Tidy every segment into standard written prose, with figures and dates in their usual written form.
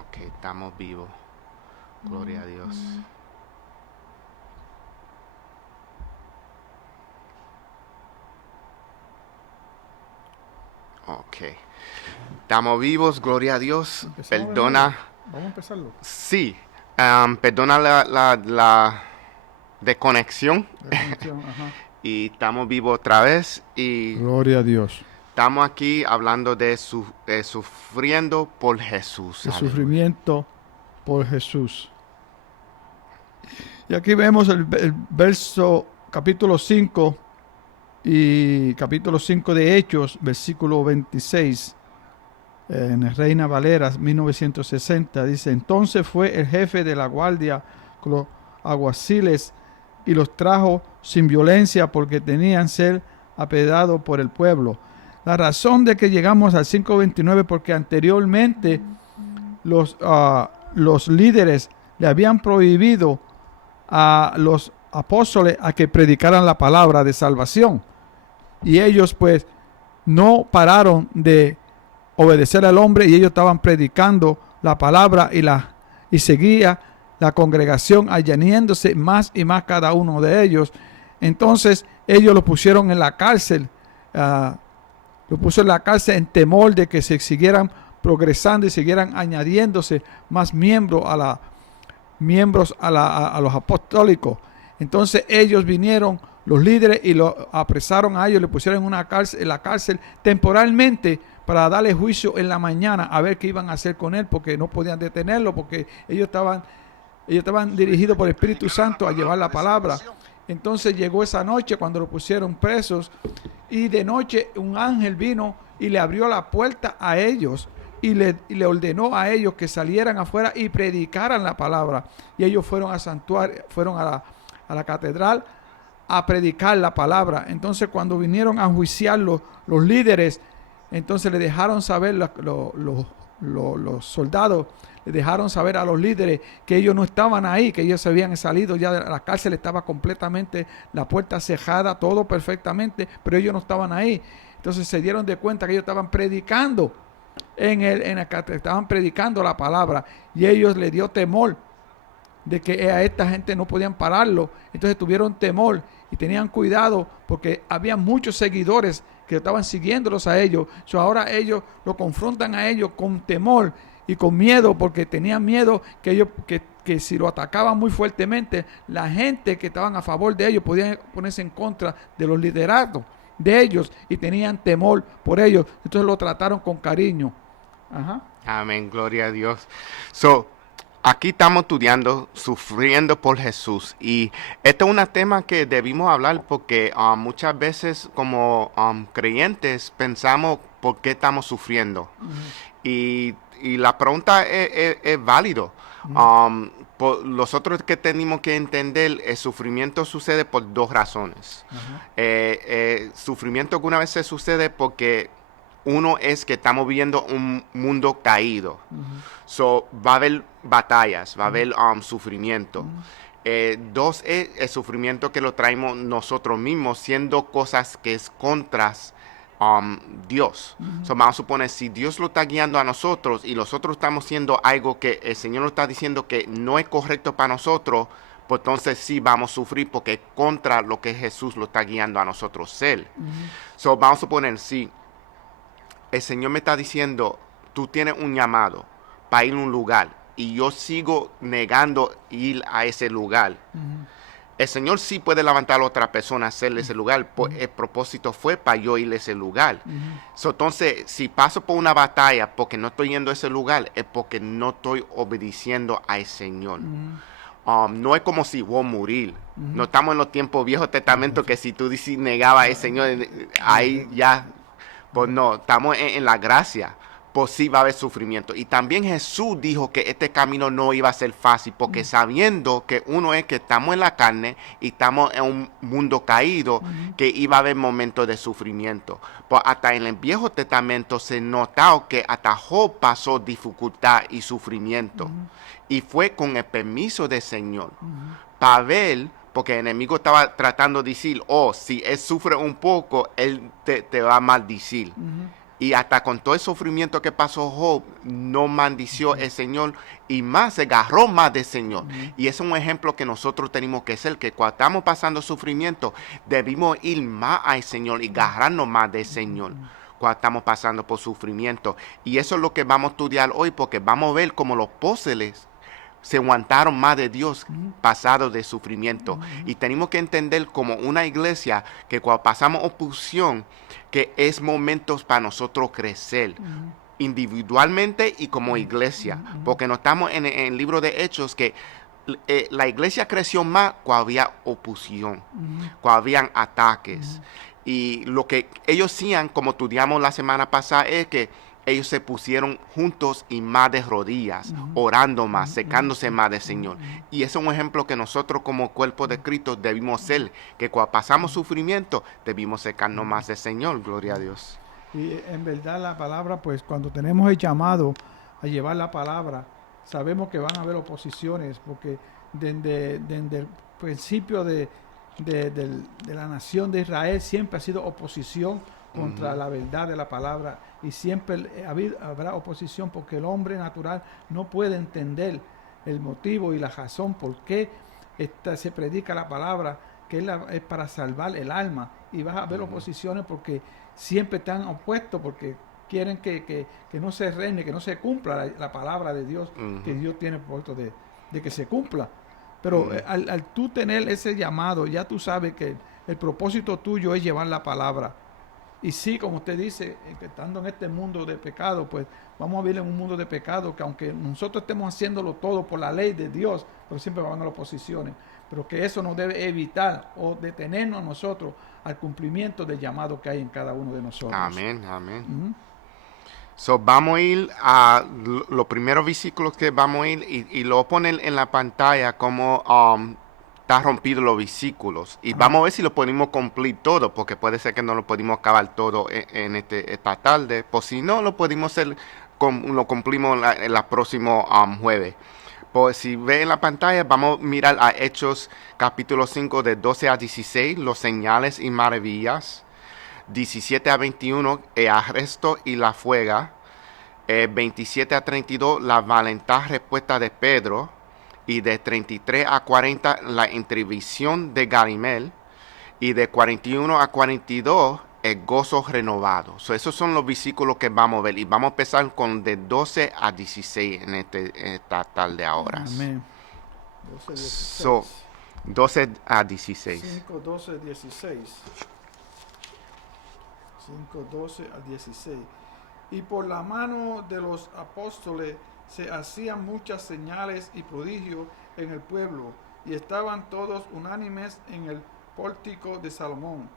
Ok, estamos vivos. Gloria a Dios. Ok. Estamos vivos, gloria a Dios. Empezamos de nuevo. Perdona. Vamos a empezarlo. Sí. Perdona la desconexión. La conexión, ajá. Y estamos vivos otra vez. Y Gloria a Dios. estamos aquí hablando de sufriendo por Jesús. El Aleluya. sufrimiento por Jesús. Y aquí vemos el verso capítulo 5 y capítulo 5 de Hechos, versículo 26. En el Reina Valera 1960 dice: entonces fue el jefe de la guardia con los aguaciles y los trajo sin violencia porque tenían ser apedados por el pueblo. La razón de que llegamos al 529 porque anteriormente los líderes le habían prohibido a los apóstoles a que predicaran la palabra de salvación, y ellos pues no pararon de obedecer al hombre, y ellos estaban predicando la palabra y seguía la congregación añadiéndose más y más cada uno de ellos. Entonces ellos lo pusieron en la cárcel, lo puso en la cárcel en temor de que se siguieran progresando y siguieran añadiéndose más miembros a los apostólicos. Entonces ellos vinieron, los líderes, y lo apresaron a ellos, le pusieron en la cárcel temporalmente para darle juicio en la mañana a ver qué iban a hacer con él, porque no podían detenerlo, porque ellos estaban dirigidos por el Espíritu Santo a llevar la palabra. Entonces llegó esa noche cuando lo pusieron presos, y de noche un ángel vino y le abrió la puerta a ellos y le ordenó a ellos que salieran afuera y predicaran la palabra. Y ellos fueron al santuario, fueron a la catedral a predicar la palabra. Entonces cuando vinieron a enjuiciar los líderes, entonces le dejaron saber los soldados, le dejaron saber a los líderes que ellos no estaban ahí, que ellos se habían salido ya de la cárcel, estaba completamente la puerta cerrada, todo perfectamente, pero ellos no estaban ahí. Entonces se dieron de cuenta que ellos estaban predicando estaban predicando la palabra, y ellos les dio temor de que a esta gente no podían pararlo. Entonces tuvieron temor y tenían cuidado porque había muchos seguidores que estaban siguiéndolos a ellos. Ahora ellos lo confrontan a ellos con temor y con miedo, porque tenían miedo que si lo atacaban muy fuertemente, la gente que estaban a favor de ellos podían ponerse en contra de los lideratos de ellos, y tenían temor por ellos. Entonces lo trataron con cariño. Ajá. Amén, gloria a Dios. So, aquí estamos estudiando, sufriendo por Jesús. Y este es un tema que debimos hablar porque muchas veces como creyentes pensamos por qué estamos sufriendo. Uh-huh. Y la pregunta es válido. Uh-huh. Nosotros que tenemos que entender, el sufrimiento sucede por dos razones. Uh-huh. Sufrimiento que una vez se sucede porque uno es que estamos viviendo un mundo caído. Uh-huh. So, va a haber batallas, va a haber sufrimiento. Uh-huh. Dos es el sufrimiento que lo traemos nosotros mismos, siendo cosas que es contra Dios. Uh-huh. So, vamos a suponer, si Dios lo está guiando a nosotros y nosotros estamos haciendo algo que el Señor nos está diciendo que no es correcto para nosotros, pues entonces sí vamos a sufrir porque es contra lo que Jesús lo está guiando a nosotros ser. Uh-huh. So, vamos a suponer, si el Señor me está diciendo, tú tienes un llamado para ir a un lugar y yo sigo negando ir a ese lugar, Uh-huh. el Señor sí puede levantar a otra persona a hacerle ese lugar. Pues el propósito fue para yo ir a ese lugar. Uh-huh. So, entonces, si paso por una batalla porque no estoy yendo a ese lugar, es porque no estoy obedeciendo al Señor. No es como si voy a morir. Uh-huh. No estamos en los tiempos viejos testamentos que si tú dices negaba al Señor, ahí ya, pues no, estamos en la gracia. Pues sí va a haber sufrimiento. Y también Jesús dijo que este camino no iba a ser fácil, porque sabiendo que uno es que estamos en la carne y estamos en un mundo caído, que iba a haber momentos de sufrimiento. Pues hasta en el Viejo Testamento se notó que hasta Job pasó dificultad y sufrimiento. Y fue con el permiso del Señor. Para ver, porque el enemigo estaba tratando de decir, oh, si él sufre un poco, él te va a maldecir. Y hasta con todo el sufrimiento que pasó Job, no maldició el Señor y más, se agarró más del Señor. Y es un ejemplo que nosotros tenemos que ser, que cuando estamos pasando sufrimiento, debemos ir más al Señor y agarrarnos más del Señor cuando estamos pasando por sufrimiento. Y eso es lo que vamos a estudiar hoy, porque vamos a ver cómo los apóstoles se aguantaron más de Dios pasado de sufrimiento. Y tenemos que entender como una iglesia que cuando pasamos oposición, que es momentos para nosotros crecer individualmente y como iglesia. Porque no estamos en el libro de Hechos que la iglesia creció más cuando había oposición, cuando habían ataques. Y lo que ellos hacían, como estudiamos la semana pasada, es que ellos se pusieron juntos y más de rodillas, orando más, secándose más del Señor. Y ese es un ejemplo que nosotros como cuerpo de Cristo debimos ser, que cuando pasamos sufrimiento, debimos secarnos más del Señor, gloria a Dios. Y en verdad la palabra, pues cuando tenemos el llamado a llevar la palabra, sabemos que van a haber oposiciones, porque desde el principio de la nación de Israel siempre ha sido oposición contra la verdad de la palabra, y siempre habrá oposición porque el hombre natural no puede entender el motivo y la razón por qué se predica la palabra, que es para salvar el alma, y vas a haber oposiciones porque siempre están opuestos, porque quieren que no se reine, que no se cumpla la palabra de Dios, que Dios tiene puesto de que se cumpla. Pero al tú tener ese llamado, ya tú sabes que el propósito tuyo es llevar la palabra. Y sí, como usted dice, que estando en este mundo de pecado, pues vamos a vivir en un mundo de pecado, que aunque nosotros estemos haciéndolo todo por la ley de Dios, pero siempre van a haber oposiciones. Pero que eso nos debe evitar o detenernos a nosotros al cumplimiento del llamado que hay en cada uno de nosotros. Amén, amén. So, vamos a ir a los primeros versículos que vamos a ir y lo voy a poner en la pantalla como está rompido los versículos. Y vamos a ver si lo podemos cumplir todo, porque puede ser que no lo podemos acabar todo en esta tarde. Pues si no, lo podemos hacer, lo cumplimos en la próximo jueves. Pues si ve en la pantalla, vamos a mirar a Hechos capítulo 5 de 12 a 16, los señales y maravillas. 17 a 21, el arresto y la fuga. 27 a 32, la valentad respuesta de Pedro. Y de 33 a 40, la intervención de Galimel. Y de 41 a 42, el gozo renovado. Esos son los versículos que vamos a ver. Y vamos a empezar con de 12 a 16 en esta tarde ahora. Amén. 12, 12 a 16. 5, 12, 16. 5, 12 a 16. Y por la mano de los apóstoles se hacían muchas señales y prodigios en el pueblo, y estaban todos unánimes en el pórtico de Salomón.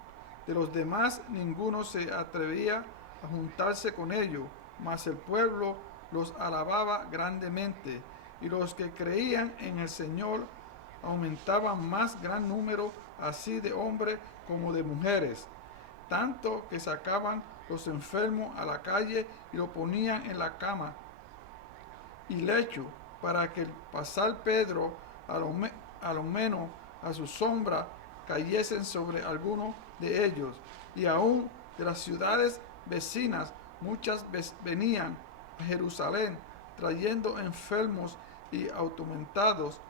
De los demás ninguno se atrevía a juntarse con ellos, mas el pueblo los alababa grandemente, y los que creían en el Señor aumentaban más gran número, así de hombres como de mujeres, tanto que sacaban los enfermos a la calle y lo ponían en la cama y lecho, para que al pasar Pedro a lo menos a su sombra cayesen sobre algunos de ellos. Y aún de las ciudades vecinas muchas venían a Jerusalén trayendo enfermos y atormentados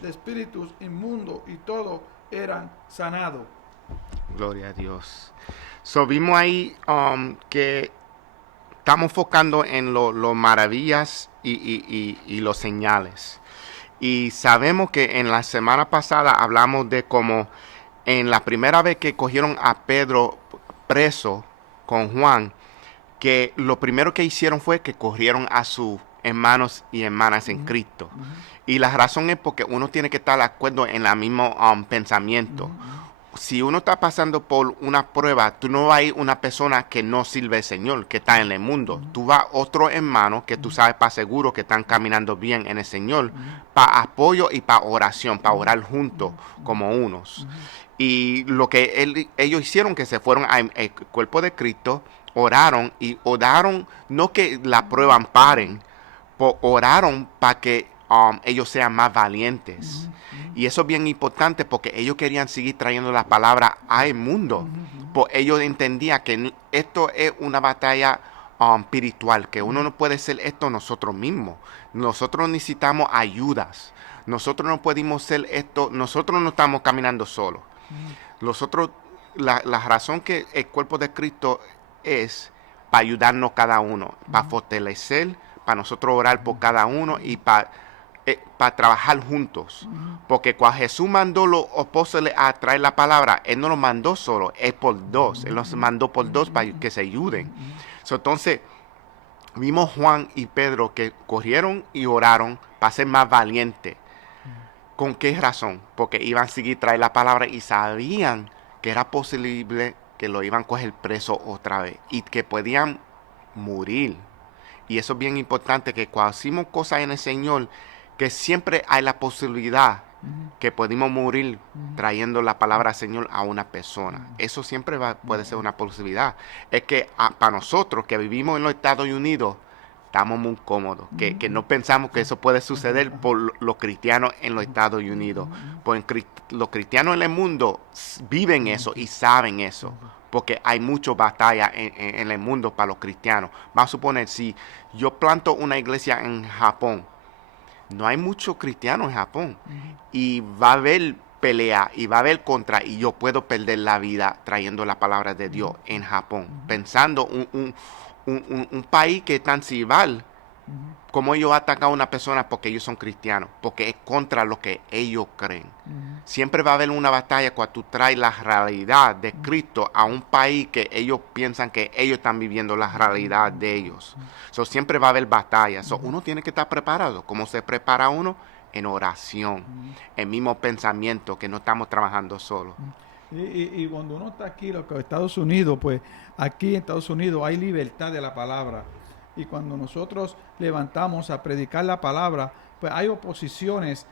de espíritus inmundos, y todos eran sanados. Gloria a Dios. Vimos ahí que estamos enfocando en los maravillas y los señales. Y sabemos que en la semana pasada hablamos de cómo en la primera vez que cogieron a Pedro preso con Juan, que lo primero que hicieron fue que cogieron a sus hermanos y hermanas en Cristo. Y la razón es porque uno tiene que estar de acuerdo en el mismo pensamiento. Si uno está pasando por una prueba, tú no vas a ir una persona que no sirve al Señor, que está en el mundo. Tú vas a otro hermano que tú sabes para seguro que están caminando bien en el Señor, para apoyo y para oración, para orar juntos como unos. Y lo que ellos hicieron, que se fueron al cuerpo de Cristo, oraron, y oraron no que la prueba paren, oraron para que ellos sean más valientes. Y eso es bien importante porque ellos querían seguir trayendo la palabra al mundo. Pues ellos entendían que esto es una batalla espiritual, que uno no puede ser esto nosotros mismos. Nosotros necesitamos ayudas. Nosotros no podemos ser esto, nosotros no estamos caminando solos. Nosotros, la razón que el cuerpo de Cristo es para ayudarnos cada uno, para fortalecer, para nosotros orar por cada uno y para trabajar juntos. Porque cuando Jesús mandó los apóstoles a traer la palabra, Él no los mandó solo, es por dos. Él los mandó por dos para que se ayuden. Entonces, vimos Juan y Pedro que corrieron y oraron para ser más valientes. ¿Con qué razón? Porque iban a seguir traer la palabra y sabían que era posible que lo iban a coger preso otra vez y que podían morir. Y eso es bien importante, que cuando hacemos cosas en el Señor, que siempre hay la posibilidad que podemos morir trayendo la palabra del Señor a una persona. Eso siempre puede ser una posibilidad. Es que para nosotros que vivimos en los Estados Unidos, estamos muy cómodos, que no pensamos que eso puede suceder por los cristianos en los Estados Unidos. Porque los cristianos en el mundo viven eso y saben eso, porque hay mucha batalla en el mundo para los cristianos. Vamos a suponer, si yo planto una iglesia en Japón, no hay muchos cristianos en Japón, y va a haber pelea y va a haber contra, y yo puedo perder la vida trayendo la palabra de Dios en Japón, pensando un país que es tan civil, como ellos atacan a una persona porque ellos son cristianos, porque es contra lo que ellos creen. Siempre va a haber una batalla cuando tú traes la realidad de Cristo a un país que ellos piensan que ellos están viviendo la realidad de ellos. Siempre va a haber batallas. Uno tiene que estar preparado. ¿Cómo se prepara uno? En oración, el mismo pensamiento, que no estamos trabajando solos. Y cuando uno está aquí, los Estados Unidos, pues aquí en Estados Unidos hay libertad de la palabra. Y cuando nosotros levantamos a predicar la palabra, pues hay oposiciones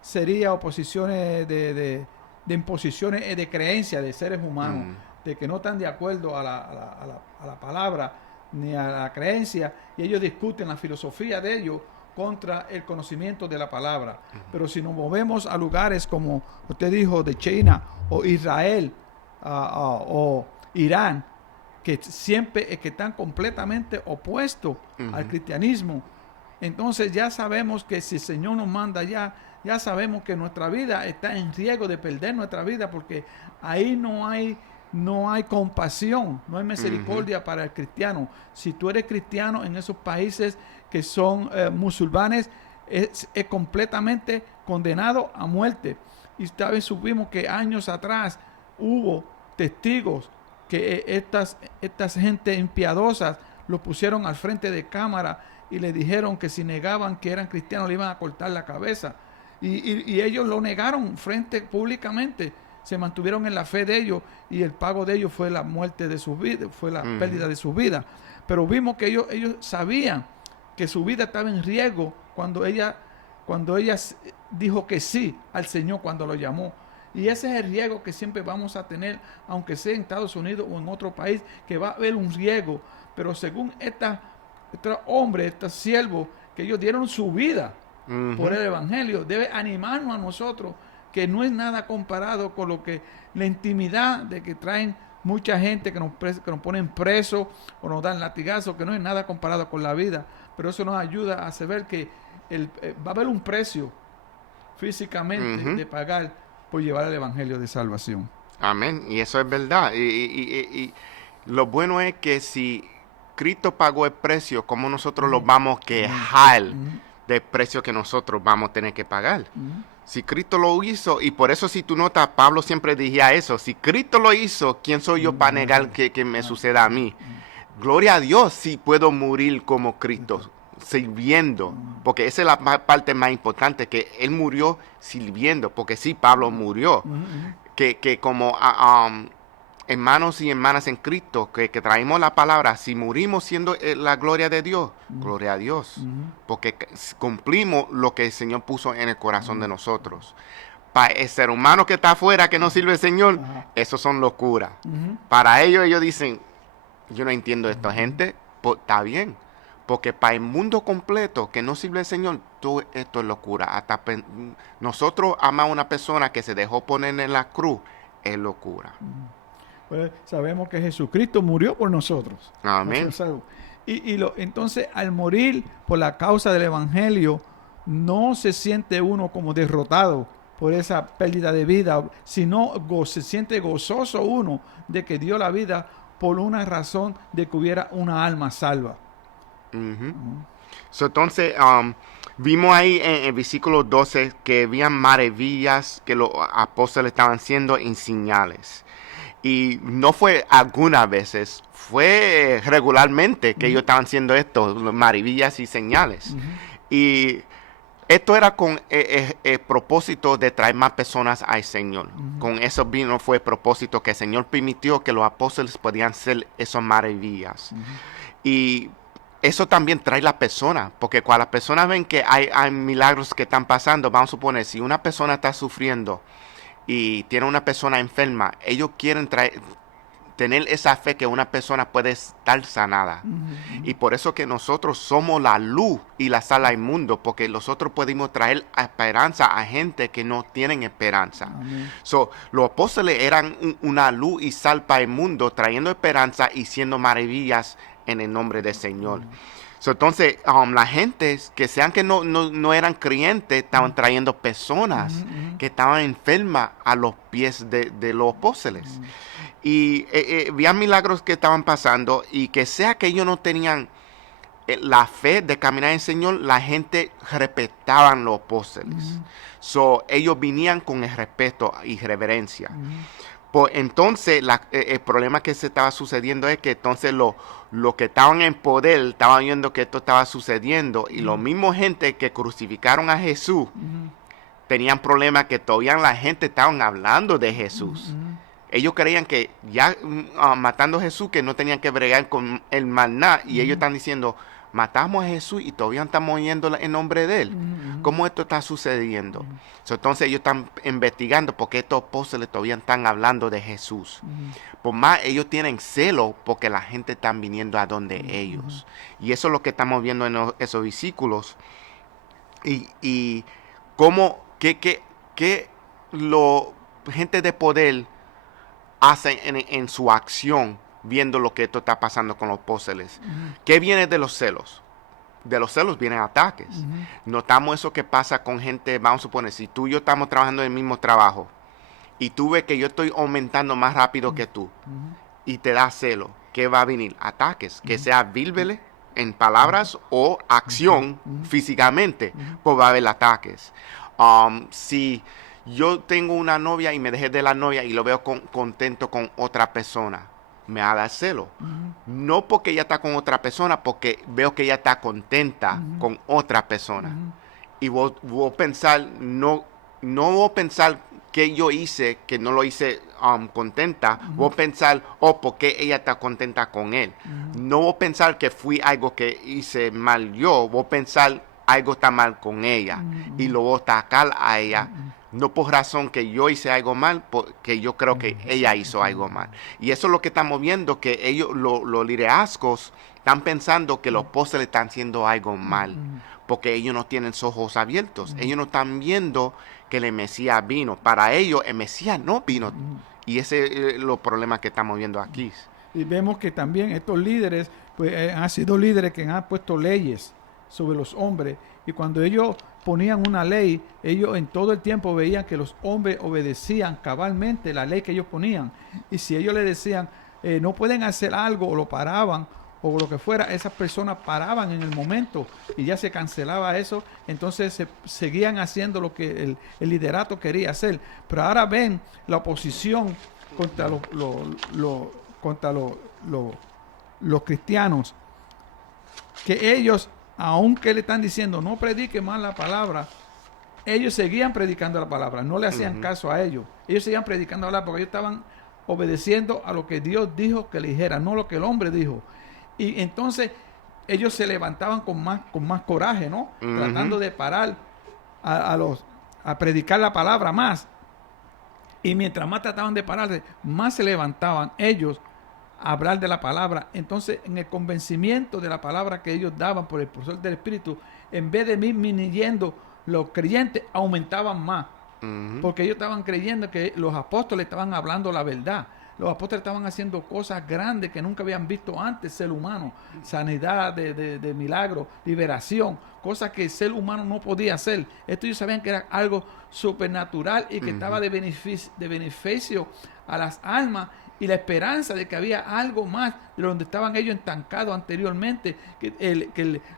sería oposiciones de imposiciones de creencias de seres humanos, de que no están de acuerdo a la palabra ni a la creencia, y ellos discuten la filosofía de ellos contra el conocimiento de la palabra. Pero si nos movemos a lugares como usted dijo, de China o Israel o Irán, que siempre que están completamente opuestos al cristianismo, entonces ya sabemos que si el Señor nos manda ya sabemos que nuestra vida está en riesgo de perder nuestra vida, porque ahí no hay compasión, no hay misericordia para el cristiano. Si tú eres cristiano en esos países que son musulmanes, es completamente condenado a muerte. Y esta vez supimos que años atrás hubo testigos que estas gente impiadosas los pusieron al frente de cámara y le dijeron que si negaban que eran cristianos le iban a cortar la cabeza. Y ellos lo negaron públicamente. Se mantuvieron en la fe de ellos, y el pago de ellos fue la muerte de sus vidas, fue la pérdida de sus vidas. Pero vimos que ellos sabían que su vida estaba en riesgo cuando ella dijo que sí al Señor cuando lo llamó. Y ese es el riesgo que siempre vamos a tener, aunque sea en Estados Unidos o en otro país, que va a haber un riesgo. Pero según estos hombres, estos siervos, que ellos dieron su vida por el Evangelio, debe animarnos a nosotros, que no es nada comparado con lo que la intimidad de que traen mucha gente que nos ponen presos o nos dan latigazos, que no es nada comparado con la vida. Pero eso nos ayuda a saber que va a haber un precio físicamente de pagar por llevar el Evangelio de salvación. Amén. Y eso es verdad. Y lo bueno es que si Cristo pagó el precio, ¿cómo nosotros lo vamos a quejar del precio que nosotros vamos a tener que pagar? Si Cristo lo hizo, y por eso si tú notas, Pablo siempre decía eso: si Cristo lo hizo, ¿quién soy yo para negar que me suceda a mí? Gloria a Dios si puedo morir como Cristo, sirviendo, porque esa es la parte más importante, que Él murió sirviendo, porque sí, Pablo murió, que como hermanos y hermanas en Cristo, que traemos la palabra, si morimos siendo la gloria de Dios, gloria a Dios, porque cumplimos lo que el Señor puso en el corazón de nosotros. Para el ser humano que está afuera, que no sirve el Señor, eso son locuras. Para ellos dicen: yo no entiendo esto, gente. Pues, está bien, Porque para el mundo completo que no sirve al Señor, todo esto es locura. Hasta nosotros amamos a una persona que se dejó poner en la cruz, es locura. Pues sabemos que Jesucristo murió por nosotros. Amén. Entonces, al morir por la causa del Evangelio, no se siente uno como derrotado por esa pérdida de vida, sino se siente gozoso uno de que dio la vida por una razón de que hubiera una alma salva. So, entonces, vimos ahí en el versículo 12 que habían maravillas que los apóstoles estaban haciendo en señales. Y no fue algunas veces, fue regularmente que ellos estaban haciendo esto, maravillas y señales. Y esto era con el propósito de traer más personas al Señor. Con eso vino fue el propósito que el Señor permitió que los apóstoles podían hacer esas maravillas. Y eso también trae la persona, porque cuando las personas ven que hay milagros que están pasando, vamos a suponer, si una persona está sufriendo y tiene una persona enferma, ellos quieren tener esa fe que una persona puede estar sanada. Y por eso que nosotros somos la luz y la sal al mundo, porque nosotros podemos traer esperanza a gente que no tienen esperanza. So, los apóstoles eran una luz y sal para el mundo, trayendo esperanza y haciendo maravillas en el nombre del Señor. So, entonces, la gente que sean que no eran creyentes, estaban trayendo personas que estaban enfermas a los pies de los apóstoles. Y había milagros que estaban pasando, y que sea que ellos no tenían la fe de caminar en el Señor, la gente respetaban los apóstoles. So, ellos venían con el respeto y reverencia. Pues entonces el problema que se estaba sucediendo es que entonces los que estaban en poder estaban viendo que esto estaba sucediendo, y los mismos gente que crucificaron a Jesús tenían problemas que todavía la gente estaban hablando de Jesús. Ellos creían que ya matando a Jesús que no tenían que bregar con el maná, y ellos están diciendo, matamos a Jesús y todavía estamos oyendo en nombre de él. ¿Cómo esto está sucediendo? So, entonces ellos están investigando porque estos apóstoles todavía están hablando de Jesús. Por más ellos tienen celo porque la gente está viniendo a donde ellos. Y eso es lo que estamos viendo en esos versículos. Y cómo que gente de poder hacen en su acción, viendo lo que esto está pasando con los apóstoles. ¿Qué viene de los celos? De los celos vienen ataques. Notamos eso que pasa con gente, vamos a suponer, si tú y yo estamos trabajando en el mismo trabajo, y tú ves que yo estoy aumentando más rápido que tú, y te da celo, ¿qué va a venir? Ataques, que sea vírbele en palabras o acción físicamente, pues va a haber ataques. Si yo tengo una novia y me dejé de la novia y lo veo contento con otra persona, me va a dar celo. No porque ella está con otra persona, porque veo que ella está contenta con otra persona. Y voy a pensar, no voy a pensar que yo hice, que no lo hice contenta. Voy a pensar, porque ella está contenta con él. No voy a pensar que fui algo que hice mal yo. Voy a pensar, algo está mal con ella. Y lo voy a atacar a ella. No por razón que yo hice algo mal, porque yo creo que ella hizo algo mal. Y eso es lo que estamos viendo, que ellos, los liderazgos, están pensando que los apóstoles están haciendo algo mal, porque ellos no tienen sus ojos abiertos. Ellos no están viendo que el Mesías vino. Para ellos, el Mesías no vino. Y ese es los problemas que estamos viendo aquí. Y vemos que también estos líderes, pues, han sido líderes que han puesto leyes sobre los hombres. Y cuando ellos ponían una ley, ellos en todo el tiempo veían que los hombres obedecían cabalmente la ley que ellos ponían. Y si ellos le decían, no pueden hacer algo, o lo paraban, o lo que fuera, esas personas paraban en el momento y ya se cancelaba eso. Entonces seguían haciendo lo que el liderato quería hacer. Pero ahora ven la oposición contra los cristianos, que ellos, aunque le están diciendo no predique más la palabra, ellos seguían predicando la palabra, no le hacían caso a ellos. Ellos seguían predicando la palabra porque ellos estaban obedeciendo a lo que Dios dijo que le dijera, no lo que el hombre dijo. Y entonces ellos se levantaban con más coraje, ¿no? Tratando de parar a predicar la palabra más. Y mientras más trataban de pararse, más se levantaban ellos hablar de la palabra. Entonces, en el convencimiento de la palabra que ellos daban por el poder del Espíritu, en vez de disminuyendo, los creyentes aumentaban más. Porque ellos estaban creyendo que los apóstoles estaban hablando la verdad. Los apóstoles estaban haciendo cosas grandes que nunca habían visto antes ser humano. Sanidad de milagros, liberación, cosas que el ser humano no podía hacer. Esto ellos sabían que era algo supernatural y que estaba de beneficio a las almas, y la esperanza de que había algo más de donde estaban ellos estancados anteriormente,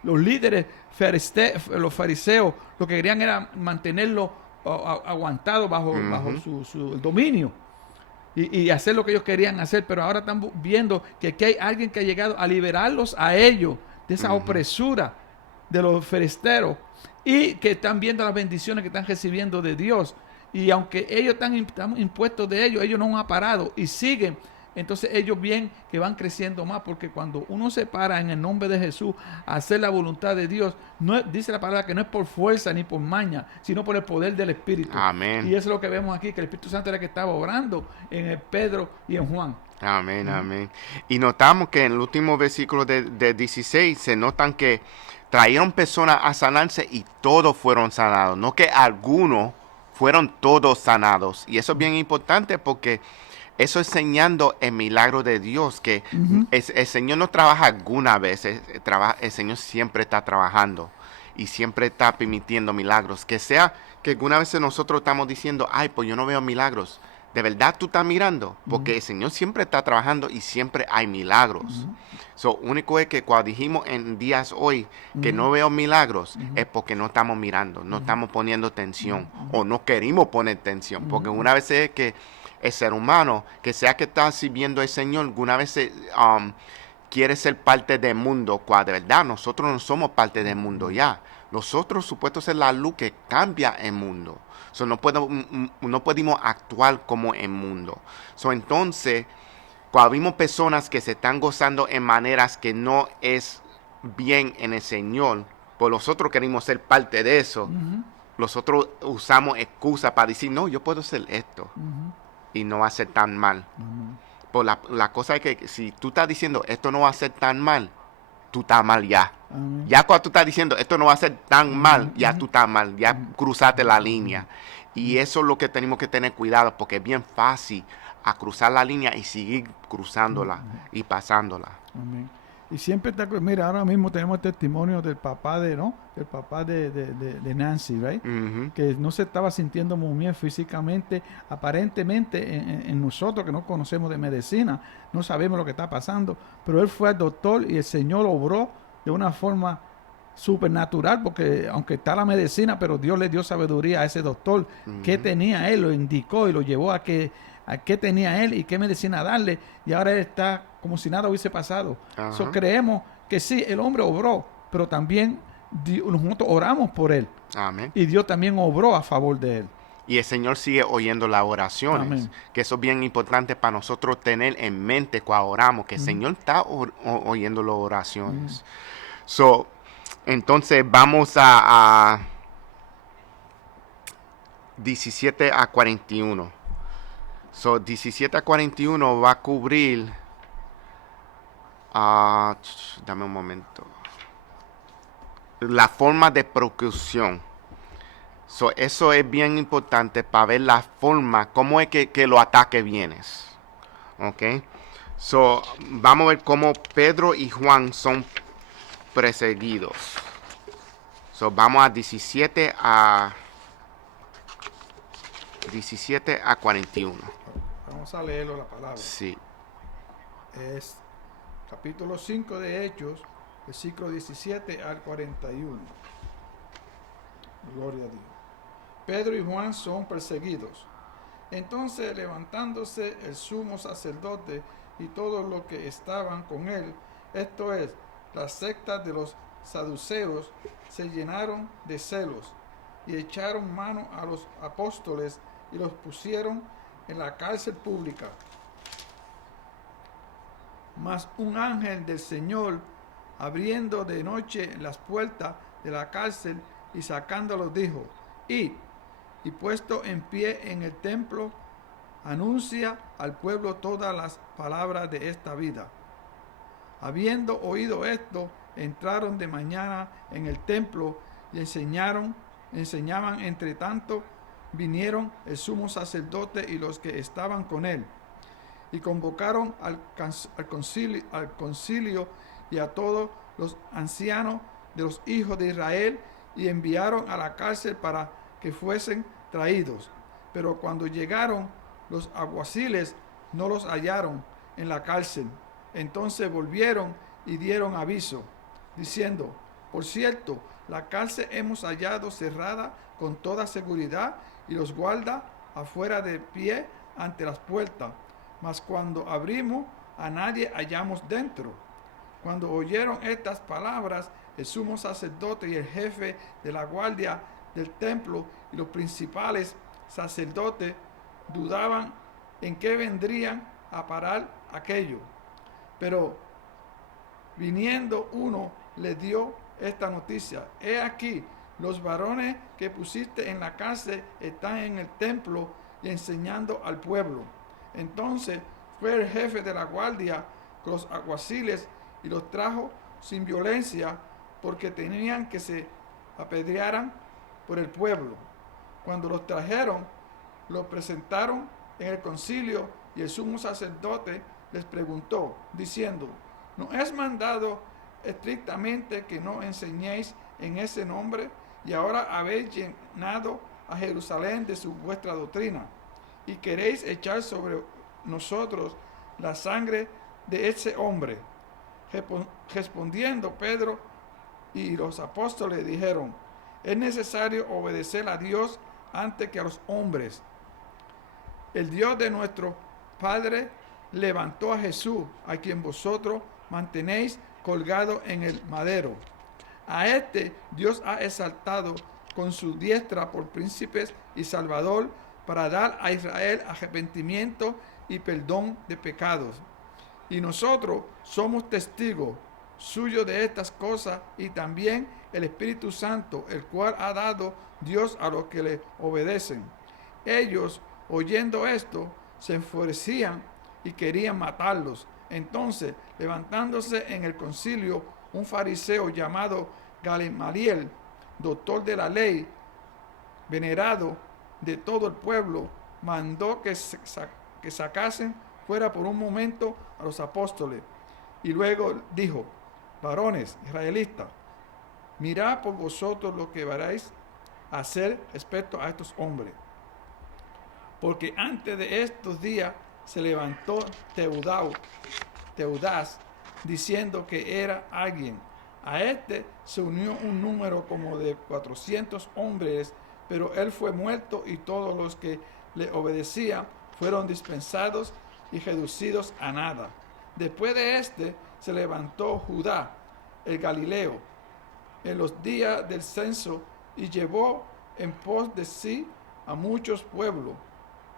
los líderes los fariseos lo que querían era mantenerlo aguantado bajo su dominio y hacer lo que ellos querían hacer, pero ahora están viendo que aquí hay alguien que ha llegado a liberarlos a ellos de esa opresura de los fariseos, y que están viendo las bendiciones que están recibiendo de Dios. Y aunque ellos están impuestos de ellos no han parado y siguen. Entonces ellos ven que van creciendo más, porque cuando uno se para en el nombre de Jesús a hacer la voluntad de Dios, dice la palabra que no es por fuerza ni por maña, sino por el poder del Espíritu. Amén. Y eso es lo que vemos aquí, que el Espíritu Santo era el que estaba obrando en el Pedro y en Juan. Amén, amén. Y notamos que en el último versículo de 16 se notan que trajeron personas a sanarse y todos fueron sanados, no que algunos fueron todos sanados. Y eso es bien importante, porque eso es enseñando el milagro de Dios, que el Señor no trabaja alguna vez, el Señor siempre está trabajando y siempre está permitiendo milagros. Que sea que alguna vez nosotros estamos diciendo, ay, pues yo no veo milagros. De verdad tú estás mirando, porque el Señor siempre está trabajando y siempre hay milagros. So, único es que cuando dijimos en días hoy que no veo milagros, es porque no estamos mirando, no estamos poniendo atención, o no queremos poner atención, porque una vez es que el ser humano, que sea que está sirviendo al Señor, alguna vez quiere ser parte del mundo, cuando de verdad nosotros no somos parte del mundo ya. Nosotros supuestos ser la luz que cambia el mundo. So, no podemos actuar como el mundo. So, entonces, cuando vimos personas que se están gozando en maneras que no es bien en el Señor, pues nosotros queremos ser parte de eso. Nosotros usamos excusas para decir, no, yo puedo hacer esto. Y no va a ser tan mal. Pues la cosa es que si tú estás diciendo, esto no va a ser tan mal, tú estás mal ya. Ya cuando tú estás diciendo, esto no va a ser tan mal, ya tú estás mal, ya cruzaste la línea. Y eso es lo que tenemos que tener cuidado, porque es bien fácil a cruzar la línea y seguir cruzándola y pasándola. Amén. Y siempre está, mira, ahora mismo tenemos el testimonio del papá de Nancy, right? Que no se estaba sintiendo muy bien físicamente, aparentemente en nosotros que no conocemos de medicina, no sabemos lo que está pasando, pero él fue al doctor y el Señor obró de una forma supernatural, porque aunque está la medicina, pero Dios le dio sabiduría a ese doctor. ¿Qué tenía él? Lo indicó y lo llevó a qué tenía él y qué medicina darle, y ahora él está como si nada hubiese pasado. So, creemos que sí, el hombre obró, pero también nosotros oramos por él. Amén. Y Dios también obró a favor de él. Y el Señor sigue oyendo las oraciones. Amén. Que eso es bien importante para nosotros tener en mente cuando oramos, que el Señor está oyendo las oraciones. So, entonces vamos a 17 a 41. So, 17 a 41 va a cubrir... dame un momento. La forma de procreación. So, eso es bien importante para ver la forma, cómo es que los ataques vienen. ¿Ok? So, vamos a ver cómo Pedro y Juan son perseguidos. So, vamos a 17 a 41. Vamos a leerlo la palabra. Sí. Es capítulo 5 de Hechos, versículo 17 al 41. Gloria a Dios. Pedro y Juan son perseguidos. Entonces, levantándose el sumo sacerdote y todos los que estaban con él, esto es, las sectas de los saduceos, se llenaron de celos y echaron mano a los apóstoles y los pusieron en la cárcel pública. Mas un ángel del Señor, abriendo de noche las puertas de la cárcel y sacándolos, dijo: Id, y puesto en pie en el templo, anuncia al pueblo todas las palabras de esta vida. Habiendo oído esto, entraron de mañana en el templo y enseñaban. Entre tanto, vinieron el sumo sacerdote y los que estaban con él, y convocaron al concilio y a todos los ancianos de los hijos de Israel, y enviaron a la cárcel para que fuesen traídos. Pero cuando llegaron, los alguaciles no los hallaron en la cárcel. Entonces volvieron y dieron aviso, diciendo: por cierto, la cárcel hemos hallado cerrada con toda seguridad, y los guardas afuera de pie ante las puertas. Mas cuando abrimos, a nadie hallamos dentro. Cuando oyeron estas palabras, el sumo sacerdote y el jefe de la guardia del templo y los principales sacerdotes dudaban en qué vendrían a parar aquello. Pero viniendo uno, les dio esta noticia: he aquí, los varones que pusiste en la cárcel están en el templo y enseñando al pueblo. Entonces fue el jefe de la guardia con los alguaciles y los trajo sin violencia, porque tenían que se apedrearan por el pueblo. Cuando los trajeron, los presentaron en el concilio, y el sumo sacerdote les preguntó, diciendo: ¿no es mandado estrictamente que no enseñéis en ese nombre? Y ahora habéis llenado a Jerusalén de vuestra doctrina, y queréis echar sobre nosotros la sangre de ese hombre. Respondiendo Pedro y los apóstoles dijeron: es necesario obedecer a Dios antes que a los hombres. El Dios de nuestro Padre levantó a Jesús, a quien vosotros mantenéis colgado en el madero. A este Dios ha exaltado con su diestra por príncipe y salvador, para dar a Israel arrepentimiento y perdón de pecados. Y nosotros somos testigos suyos de estas cosas, y también el Espíritu Santo, el cual ha dado Dios a los que le obedecen. Ellos, oyendo esto, se enfurecían y querían matarlos. Entonces, levantándose en el concilio, un fariseo llamado Gamaliel, doctor de la ley, venerado de todo el pueblo, mandó que sacasen fuera por un momento a los apóstoles, y luego dijo: varones israelitas, mirad por vosotros lo que veréis hacer respecto a estos hombres. Porque antes de estos días se levantó Teudas, diciendo que era alguien. A este se unió un número como de 400 hombres, pero él fue muerto, y todos los que le obedecían fueron dispensados y reducidos a nada. Después de este se levantó Judá, el Galileo, en los días del censo, y llevó en pos de sí a muchos pueblos.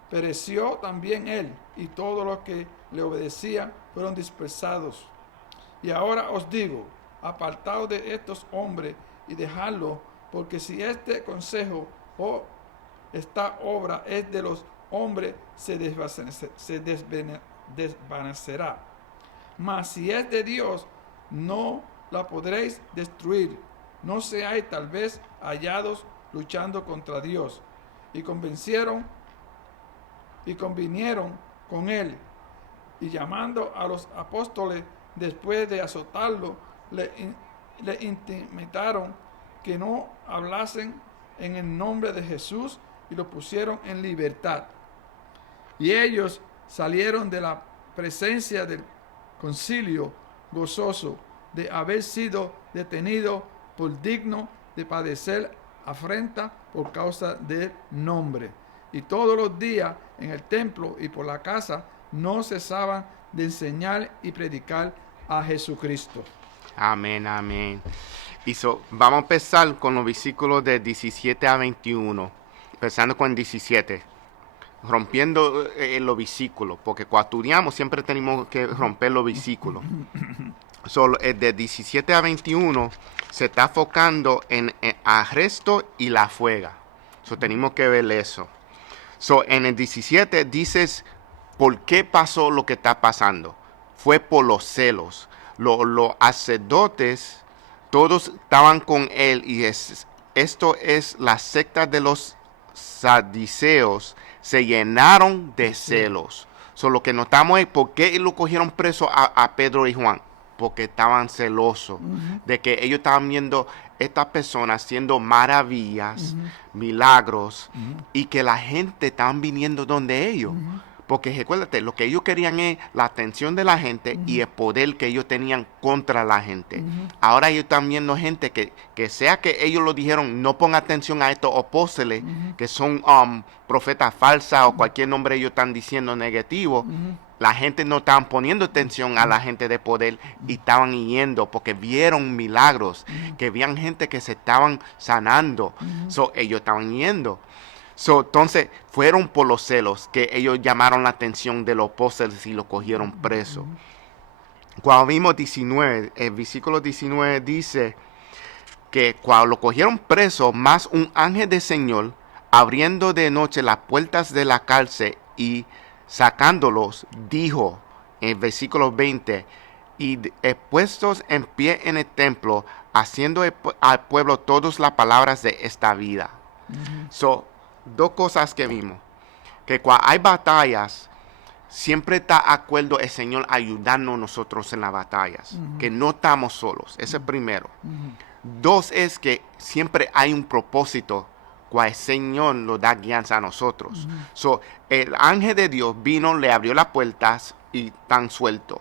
Pereció también él, y todos los que le obedecían fueron dispersados. Y ahora os digo: apartaos de estos hombres y dejadlos, porque si este consejo o esta obra es de los hombres, se desvanecerá. Mas si es de Dios, no la podréis destruir. No seáis tal vez hallados luchando contra Dios. Y convinieron con él, y llamando a los apóstoles, después de azotarlo, le intimidaron que no hablasen en el nombre de Jesús, y lo pusieron en libertad. Y ellos salieron de la presencia del concilio gozoso de haber sido detenidos por digno de padecer afrenta por causa del nombre. Y todos los días en el templo y por la casa no cesaban de enseñar y predicar a Jesucristo. Amén, amén. Y vamos a empezar con los versículos de 17 a 21. Empezando con 17. Rompiendo los versículos, porque cuando estudiamos siempre tenemos que romper los versículos. Solo de 17 a 21 se está enfocando en el arresto y la fuga. Tenemos que ver eso. So, en el 17 dices, ¿por qué pasó lo que está pasando? Fue por los celos. Los sacerdotes, todos estaban con él y esto es la secta de los saduceos, se llenaron de celos. So, lo que notamos es por qué lo cogieron preso a Pedro y Juan. Porque estaban celosos de que ellos estaban viendo estas personas haciendo maravillas, milagros, y que la gente estaban viniendo donde ellos. Porque recuérdate, lo que ellos querían es la atención de la gente y el poder que ellos tenían contra la gente. Ahora ellos están viendo gente que sea que ellos lo dijeron, no ponga atención a estos apóstoles, que son profetas falsas o cualquier nombre ellos están diciendo negativo. La gente no estaban poniendo atención a la gente de poder y estaban yendo porque vieron milagros, que veían gente que se estaban sanando. So, ellos estaban yendo. So, entonces, fueron por los celos que ellos llamaron la atención de los apóstoles y lo cogieron preso. Cuando vimos 19, el versículo 19 dice que cuando lo cogieron preso, más un ángel del Señor, abriendo de noche las puertas de la cárcel y sacándolos, dijo en el versículo 20, y puestos en pie en el templo, haciendo al pueblo todas las palabras de esta vida. So, dos cosas que vimos, que cuando hay batallas, siempre está de acuerdo el Señor ayudarnos nosotros en las batallas, que no estamos solos, ese es primero. Dos es que siempre hay un propósito cual el Señor nos da guianza a nosotros. So, el ángel de Dios vino, le abrió las puertas y están sueltos,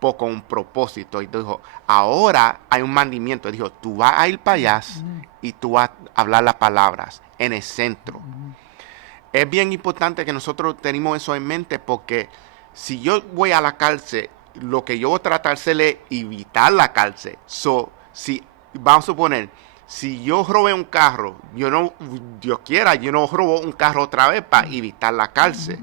con un propósito. Y dijo, ahora hay un mandamiento. Dijo, tú vas a ir para allá y tú vas a hablar las palabras en el centro. Es bien importante que nosotros tenemos eso en mente, porque si yo voy a la cárcel, lo que yo voy a tratar de hacer es evitar la cárcel. So, si vamos a suponer, si yo robé un carro, Dios quiera, yo no robo un carro otra vez para evitar la cárcel.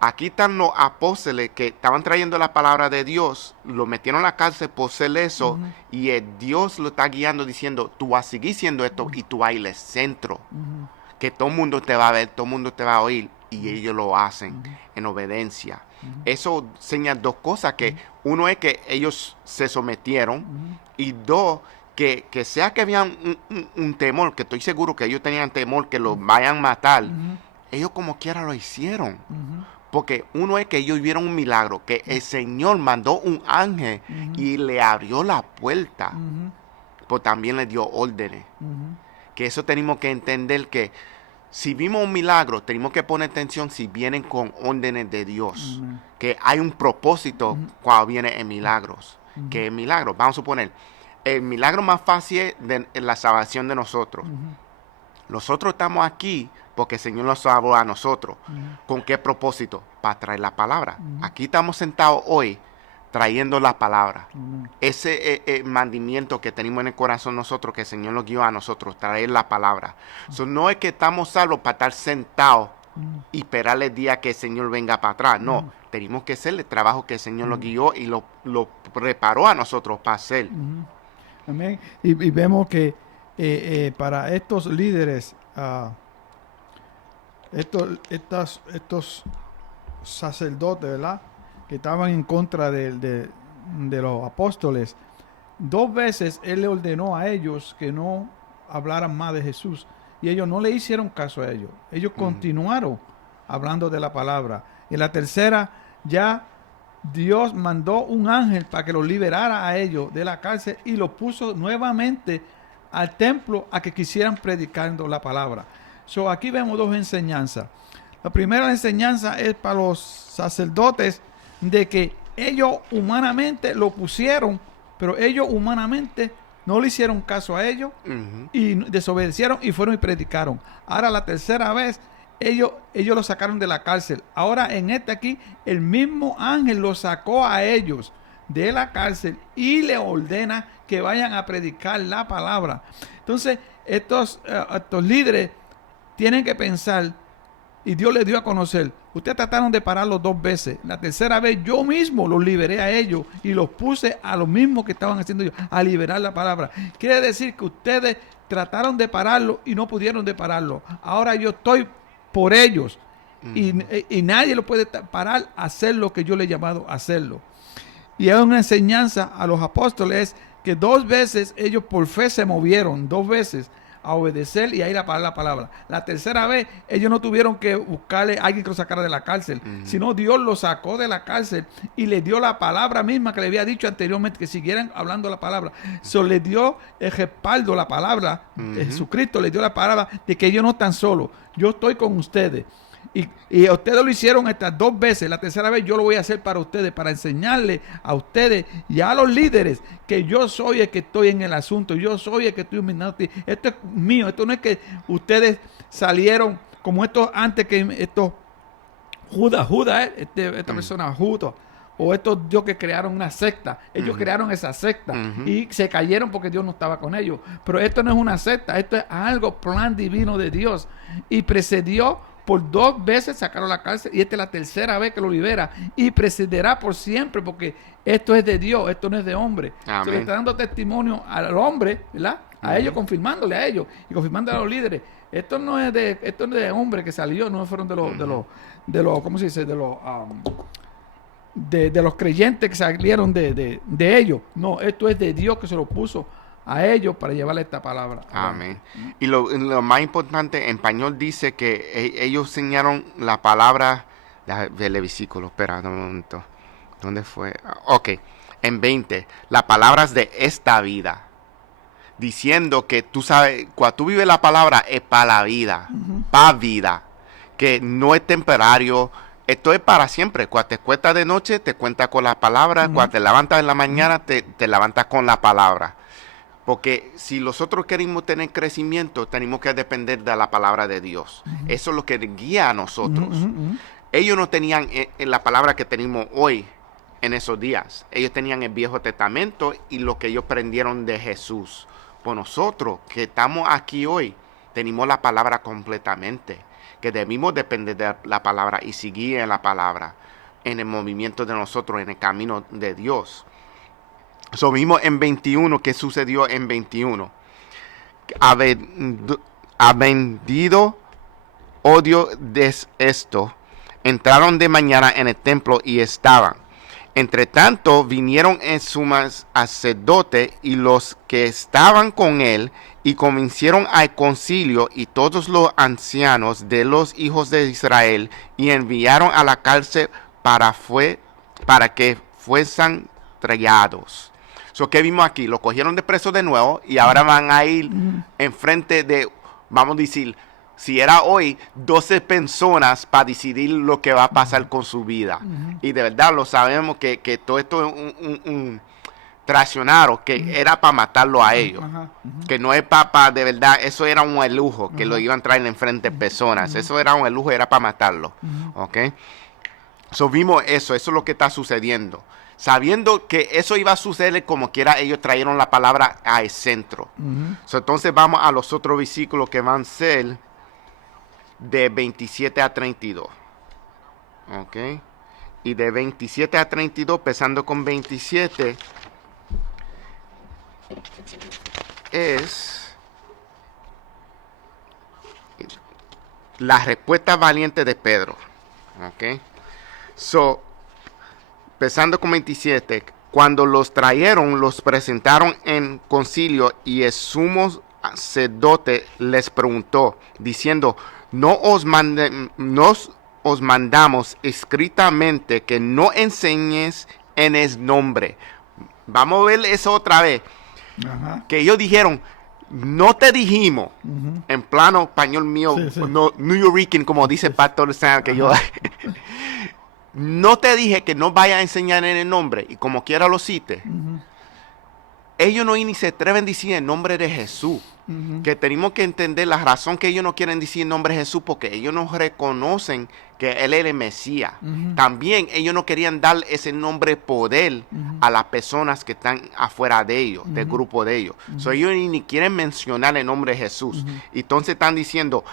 Aquí están los apóstoles que estaban trayendo la palabra de Dios, lo metieron en la cárcel por ser eso, y Dios lo está guiando diciendo, tú vas a seguir siendo esto y tú vas a ir al centro, que todo el mundo te va a ver, todo el mundo te va a oír, y ellos lo hacen en obediencia. Eso enseña dos cosas, que uno es que ellos se sometieron, y dos, que sea que había un temor, que estoy seguro que ellos tenían temor que los vayan a matar, ellos como quiera lo hicieron. Porque uno es que ellos vieron un milagro, que el Señor mandó un ángel y le abrió la puerta, pero también le dio órdenes. Que eso tenemos que entender, que si vimos un milagro, tenemos que poner atención si vienen con órdenes de Dios. Que hay un propósito cuando viene en milagros. Que el milagro, vamos a suponer, el milagro más fácil es la salvación de nosotros. Nosotros estamos aquí porque el Señor nos salvó a nosotros. ¿Con qué propósito? Para traer la palabra. Aquí estamos sentados hoy trayendo la palabra. Ese es el mandamiento que tenemos en el corazón nosotros, que el Señor nos guió a nosotros, traer la palabra. So, no es que estamos salvos para estar sentados y esperar el día que el Señor venga para atrás. No, tenemos que hacer el trabajo que el Señor nos guió y lo preparó a nosotros para hacer. Amén. Y vemos que para estos líderes, estos sacerdotes, ¿verdad?, que estaban en contra de los apóstoles, 2 veces él le ordenó a ellos que no hablaran más de Jesús, y ellos no le hicieron caso a ellos. Ellos continuaron hablando de la palabra. Y en la tercera, ya Dios mandó un ángel para que los liberara a ellos de la cárcel y los puso nuevamente al templo a que quisieran predicando la palabra. So, aquí vemos 2 enseñanzas. La primera enseñanza es para los sacerdotes, de que ellos humanamente lo pusieron, pero ellos humanamente no le hicieron caso a ellos y desobedecieron y fueron y predicaron. Ahora la tercera vez ellos lo sacaron de la cárcel. Ahora en aquí el mismo ángel los sacó a ellos de la cárcel y le ordena que vayan a predicar la palabra. Entonces estos líderes tienen que pensar, y Dios les dio a conocer, ustedes trataron de pararlos 2 veces. La tercera vez yo mismo los liberé a ellos y los puse a los mismos que estaban haciendo ellos, a liberar la palabra. Quiere decir que ustedes trataron de pararlo y no pudieron de pararlo. Ahora yo estoy por ellos y nadie lo puede parar a hacer lo que yo le he llamado a hacerlo. Y es una enseñanza a los apóstoles que 2 veces ellos por fe se movieron, 2 veces a obedecer y a ir a parar la palabra. La tercera vez ellos no tuvieron que buscarle a alguien que lo sacara de la cárcel, sino Dios lo sacó de la cárcel y le dio la palabra misma que le había dicho anteriormente, que siguieran hablando la palabra. Le dio el respaldo, la palabra, Jesucristo le dio la palabra de que ellos no están solos, yo estoy con ustedes. Y ustedes lo hicieron estas 2 veces. La tercera vez yo lo voy a hacer para ustedes, para enseñarles a ustedes y a los líderes que yo soy el que estoy en el asunto. Yo soy el que estoy dominando. Esto es mío. Esto no es que ustedes salieron como estos antes, que estos Judas, esta persona Judas, o estos Dios que crearon una secta. Ellos crearon esa secta y se cayeron porque Dios no estaba con ellos. Pero esto no es una secta, esto es algo, plan divino de Dios. Y precedió por 2 veces sacaron la cárcel y esta es la tercera vez que lo libera y precederá por siempre, porque esto es de Dios, esto no es de hombre. Se le está dando testimonio al hombre, ¿verdad? A ellos, confirmándole a ellos y confirmándole a los líderes. Esto no es de hombre que salió, no fueron de los ¿cómo se dice? De los creyentes que salieron de ellos. No, esto es de Dios que se lo puso a ellos para llevarle esta palabra. Amén. Y lo más importante, en español dice que ellos enseñaron la palabra del versículo. Espera un momento. ¿Dónde fue? Ok. En 20. Las palabras de esta vida. Diciendo que tú sabes, cuando tú vives la palabra es para la vida. Para vida. Que no es temporario. Esto es para siempre. Cuando te cuentas de noche, te cuentas con la palabra. Cuando te levantas en la mañana, te levantas con la palabra. Porque si nosotros queremos tener crecimiento, tenemos que depender de la palabra de Dios. Eso es lo que guía a nosotros. Ellos no tenían la palabra que tenemos hoy en esos días. Ellos tenían el Viejo Testamento y lo que ellos aprendieron de Jesús. Por nosotros que estamos aquí hoy, tenemos la palabra completamente. Que debemos depender de la palabra y seguir en la palabra, en el movimiento de nosotros, en el camino de Dios. So vimos en 21, ¿qué sucedió en 21? Ha vendido odio de esto. Entraron de mañana en el templo y estaban. Entre tanto vinieron el sumo sacerdote y los que estaban con él y convencieron al concilio y todos los ancianos de los hijos de Israel y enviaron a la cárcel para que fuesen trallados. ¿Qué vimos aquí? Lo cogieron de preso de nuevo y ahora van a ir enfrente de, vamos a decir, si era hoy, 12 personas para decidir lo que va a pasar con su vida. Y de verdad lo sabemos que todo esto es un traicionaron, que era para matarlo a ellos. Que no es para, de verdad, eso era un lujo, que lo iban a traer enfrente de personas. Eso era un lujo, era para matarlo. ¿Ok? Vimos eso es lo que está sucediendo. Sabiendo que eso iba a suceder como quiera, ellos trajeron la palabra al centro. Entonces vamos a los otros versículos que van a ser de 27 a 32. ¿Ok? Y de 27 a 32, empezando con 27, es la respuesta valiente de Pedro. ¿Ok? Empezando con 27, cuando los trajeron, los presentaron en concilio y el sumo sacerdote les preguntó, diciendo, no os mandamos escritamente que no enseñes en el nombre. Vamos a ver eso otra vez. Que ellos dijeron, no te dijimos, en plano español mío, no, New Yorker, como dice Pastor Sam, que yo... No te dije que no vaya a enseñar en el nombre, y como quiera lo cite. Ellos no ni se atreven a decir el nombre de Jesús. Que tenemos que entender la razón que ellos no quieren decir el nombre de Jesús, porque ellos no reconocen que Él es el Mesías. También ellos no querían dar ese nombre poder a las personas que están afuera de ellos, del grupo de ellos. Ellos ni quieren mencionar el nombre de Jesús. Y entonces están diciendo,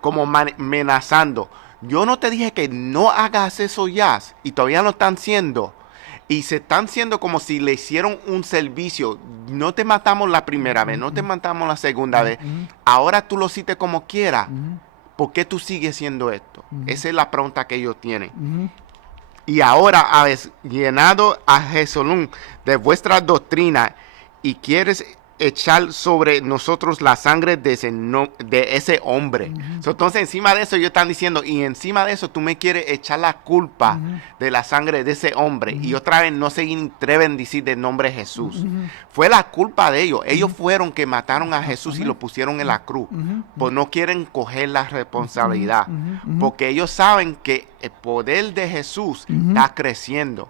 como amenazando, yo no te dije que no hagas eso ya, y todavía lo están haciendo. Y se están haciendo como si le hicieron un servicio. No te matamos la primera vez, no te matamos la segunda vez. Ahora tú lo hiciste como quieras. ¿por qué tú sigues haciendo esto? Esa es la pregunta que ellos tienen. Ujú. Y ahora habéis llenado a Jesulún de vuestra doctrina y quieres echar sobre nosotros la sangre de ese hombre. Entonces, encima de eso, ellos están diciendo, y encima de eso, tú me quieres echar la culpa de la sangre de ese hombre. Y otra vez no se atreven a decir del nombre de Jesús. Fue la culpa de ellos. Ellos fueron que mataron a Jesús y lo pusieron en la cruz. Pues no quieren coger la responsabilidad. Porque ellos saben que el poder de Jesús está creciendo.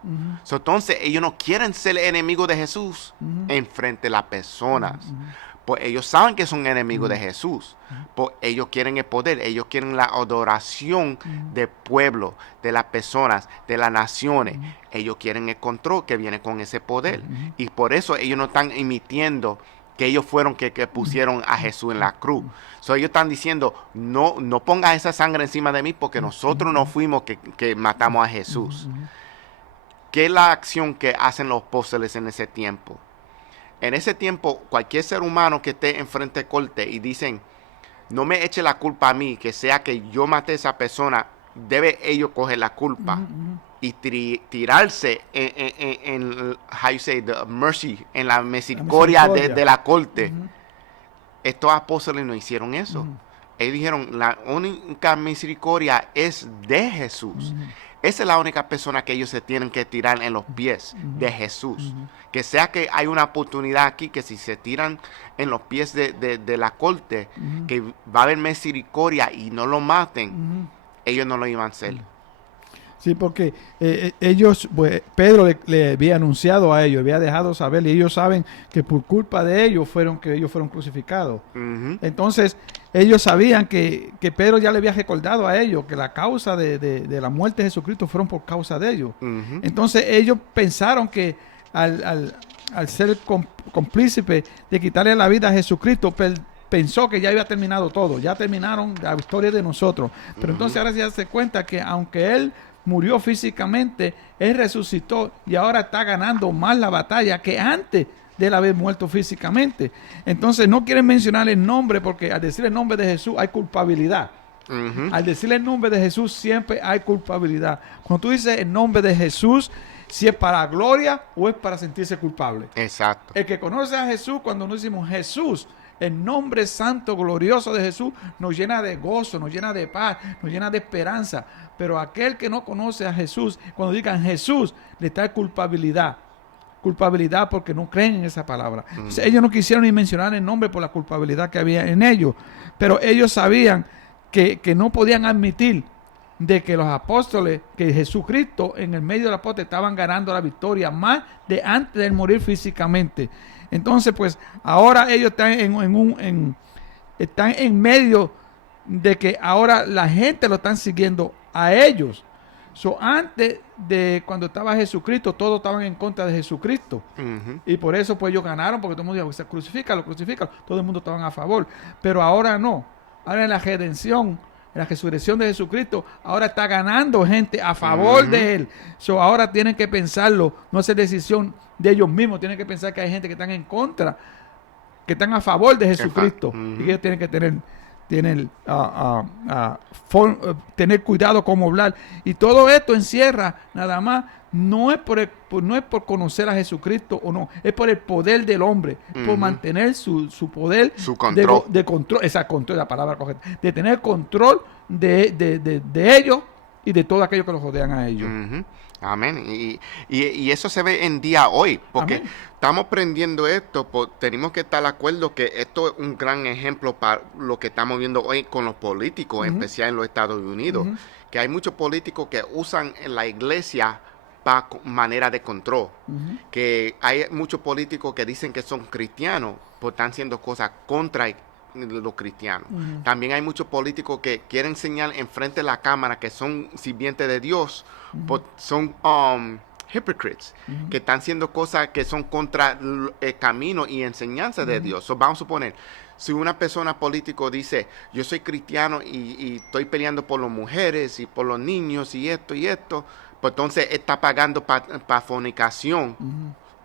Entonces, ellos no quieren ser enemigos de Jesús enfrente de las personas. Pues ellos saben que son enemigos de Jesús. Pues ellos quieren el poder, ellos quieren la adoración del pueblo, de las personas, de las naciones. Ellos quieren el control que viene con ese poder. Y por eso ellos no están emitiendo que ellos fueron que pusieron a Jesús en la cruz. So, ellos están diciendo, no pongas esa sangre encima de mí porque nosotros no fuimos que matamos a Jesús. ¿Qué es la acción que hacen los apóstoles en ese tiempo? En ese tiempo, cualquier ser humano que esté enfrente de corte y dicen, no me eche la culpa a mí, que sea que yo maté a esa persona, debe ellos coger la culpa y tirarse en how you say, the mercy, en la misericordia de la corte. Estos apóstoles no hicieron eso. Ellos dijeron, la única misericordia es de Jesús. Esa es la única persona que ellos se tienen que tirar en los pies de Jesús. Que sea que hay una oportunidad aquí que si se tiran en los pies de la corte, que va a haber misericordia y no lo maten, ellos no lo iban a hacer. Sí, porque ellos, pues, Pedro le había anunciado a ellos, había dejado saber, y ellos saben que por culpa de ellos fueron crucificados. Entonces, ellos sabían que Pedro ya le había recordado a ellos que la causa de la muerte de Jesucristo fueron por causa de ellos. Entonces, ellos pensaron que al ser cómplice de quitarle la vida a Jesucristo, pensó que ya había terminado todo, ya terminaron la historia de nosotros. Pero entonces ahora se hace cuenta que aunque él murió físicamente, él resucitó y ahora está ganando más la batalla que antes de él haber muerto físicamente. Entonces no quieren mencionar el nombre porque al decir el nombre de Jesús hay culpabilidad. Al decir el nombre de Jesús siempre hay culpabilidad. Cuando tú dices el nombre de Jesús, si es para gloria o es para sentirse culpable. Exacto. El que conoce a Jesús, cuando nos decimos Jesús, el nombre santo, glorioso de Jesús, nos llena de gozo, nos llena de paz, nos llena de esperanza. Pero aquel que no conoce a Jesús, cuando digan Jesús, le trae culpabilidad. Culpabilidad porque no creen en esa palabra. Entonces, ellos no quisieron ni mencionar el nombre por la culpabilidad que había en ellos. Pero ellos sabían que no podían admitir de que los apóstoles, que Jesucristo en el medio de los apóstoles estaban ganando la victoria más de antes de morir físicamente. Entonces, pues, ahora ellos están están en medio de que ahora la gente lo están siguiendo a ellos. Antes de cuando estaba Jesucristo, todos estaban en contra de Jesucristo. Y por eso, pues, ellos ganaron, porque todo el mundo decía, crucifícalo. Todo el mundo estaba a favor. Pero ahora no. Ahora en la redención, en la resurrección de Jesucristo, ahora está ganando gente a favor de él. Ahora tienen que pensarlo, no hacer decisión de ellos mismos, tienen que pensar que hay gente que están en contra, que están a favor de Jesucristo. Y ellos tienen que tener cuidado cómo hablar. Y todo esto encierra nada más, no es por conocer a Jesucristo o no, es por el poder del hombre, por mantener su poder, su control. De control, esa control, la palabra correcta, de tener control de ellos y de todo aquello que los rodean a ellos. Amén. Y eso se ve en día hoy, porque estamos aprendiendo esto, tenemos que estar de acuerdo que esto es un gran ejemplo para lo que estamos viendo hoy con los políticos, en especial en los Estados Unidos, que hay muchos políticos que usan en la iglesia para manera de control, que hay muchos políticos que dicen que son cristianos, pues están haciendo cosas contra los cristianos. También hay muchos políticos que quieren enseñar enfrente de la cámara que son sirvientes de Dios, pues son hypocrites, que están haciendo cosas que son contra el camino y enseñanza de Dios. Vamos a suponer, si una persona político dice, yo soy cristiano y estoy peleando por las mujeres y por los niños y esto, pues entonces está pagando para fornicación.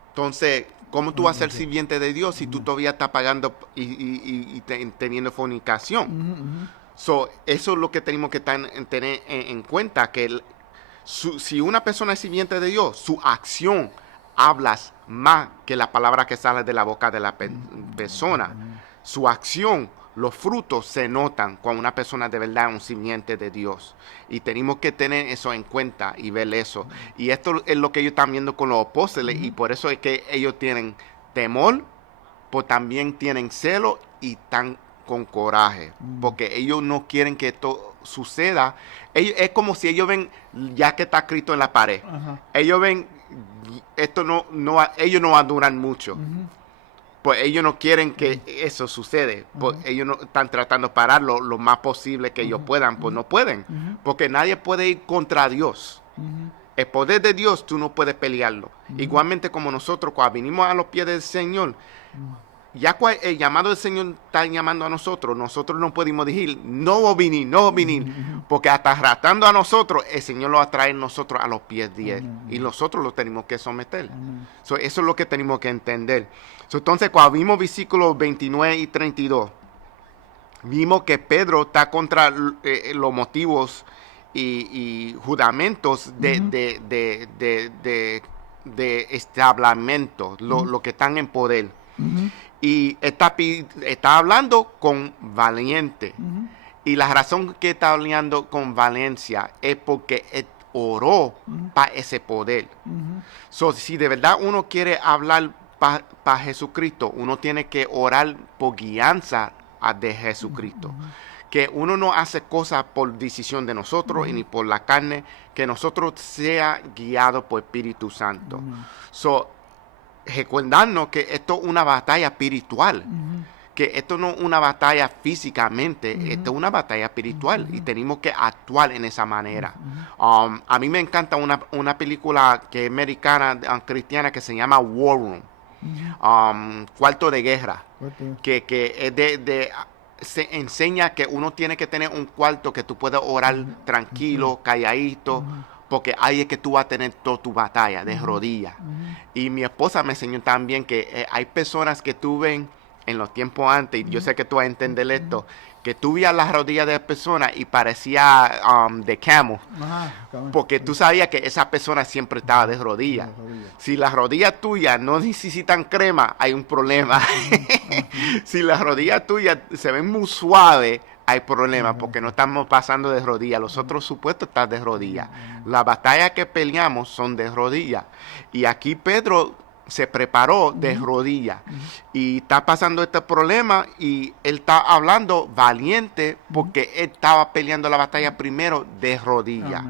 Entonces, ¿cómo tú vas a ser sirviente de Dios si tú todavía estás pagando y teniendo fornicación? Eso es lo que tenemos que tener en cuenta, que si una persona es sirviente de Dios, su acción hablas más que la palabra que sale de la boca de la persona. Su acción, los frutos se notan cuando una persona de verdad es un sirviente de Dios. Y tenemos que tener eso en cuenta y ver eso. Y esto es lo que ellos están viendo con los apóstoles, y por eso es que ellos tienen temor, pues también tienen celo y están con coraje, porque ellos no quieren que esto suceda. Es como si ellos ven, ya que está escrito en la pared, ellos ven, esto ellos no van a durar mucho. Pues ellos no quieren que eso sucede. Pues ellos no están tratando de pararlo lo más posible que ellos puedan. Pues no pueden. Porque nadie puede ir contra Dios. El poder de Dios tú no puedes pelearlo. Igualmente como nosotros cuando vinimos a los pies del Señor, ya el llamado del Señor está llamando a nosotros no podemos decir, no voy a venir, porque hasta tratando a nosotros, el Señor lo va a traer nosotros a los pies de Él, y nosotros lo tenemos que someter. Eso es lo que tenemos que entender. Entonces, cuando vimos versículos 29 y 32, vimos que Pedro está contra los motivos y juramentos de establecimiento, lo que están en poder. Y está hablando con valiente. Y la razón que está hablando con valencia es porque él oró para ese poder. Si de verdad uno quiere hablar para Jesucristo, uno tiene que orar por guianza de Jesucristo. Que uno no hace cosas por decisión de nosotros y ni por la carne, que nosotros sea guiado por Espíritu Santo. Recordarnos que esto es una batalla espiritual, que esto no es una batalla físicamente, esto es una batalla espiritual, y tenemos que actuar en esa manera. A mí me encanta una película que es americana, cristiana, que se llama War Room, Cuarto de Guerra, que es se enseña que uno tiene que tener un cuarto que tú puedas orar tranquilo, calladito, porque ahí es que tú vas a tener toda tu batalla de rodillas. Y mi esposa me enseñó también que hay personas que tú ven en los tiempos antes, y yo sé que tú vas a entender esto, que tú veías las rodillas de la persona y parecía de camel, porque tú sabías que esa persona siempre estaba de rodillas. Si las rodillas tuyas no necesitan crema, hay un problema. Si las rodillas tuyas se ven muy suaves, hay problemas, porque no estamos pasando de rodillas. Los otros supuestos están de rodillas. Las batallas que peleamos son de rodillas. Y aquí Pedro se preparó de rodillas. Y está pasando este problema, y él está hablando valiente, porque él estaba peleando la batalla primero de rodillas.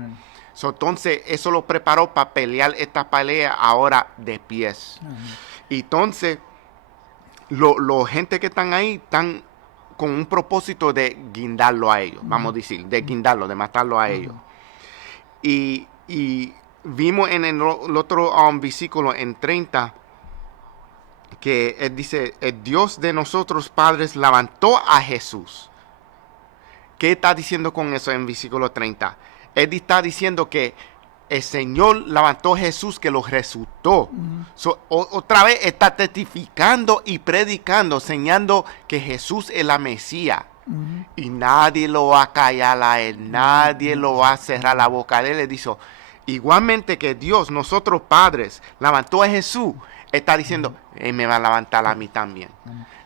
Entonces, eso lo preparó para pelear esta pelea ahora de pies. Y entonces, los gente que están ahí están con un propósito de guindarlo a ellos, vamos a decir, de guindarlo, de matarlo a ellos. Y vimos en el otro versículo, en 30, que él dice, el Dios de nosotros padres levantó a Jesús. ¿Qué está diciendo con eso en versículo 30? Él está diciendo que el Señor levantó a Jesús, que lo resucitó. Otra vez está testificando y predicando, enseñando que Jesús es la Mesías. Y nadie lo va a callar a él, nadie lo va a cerrar la boca de él. Le dijo, igualmente que Dios, nosotros padres, levantó a Jesús, está diciendo, él me va a levantar a mí también.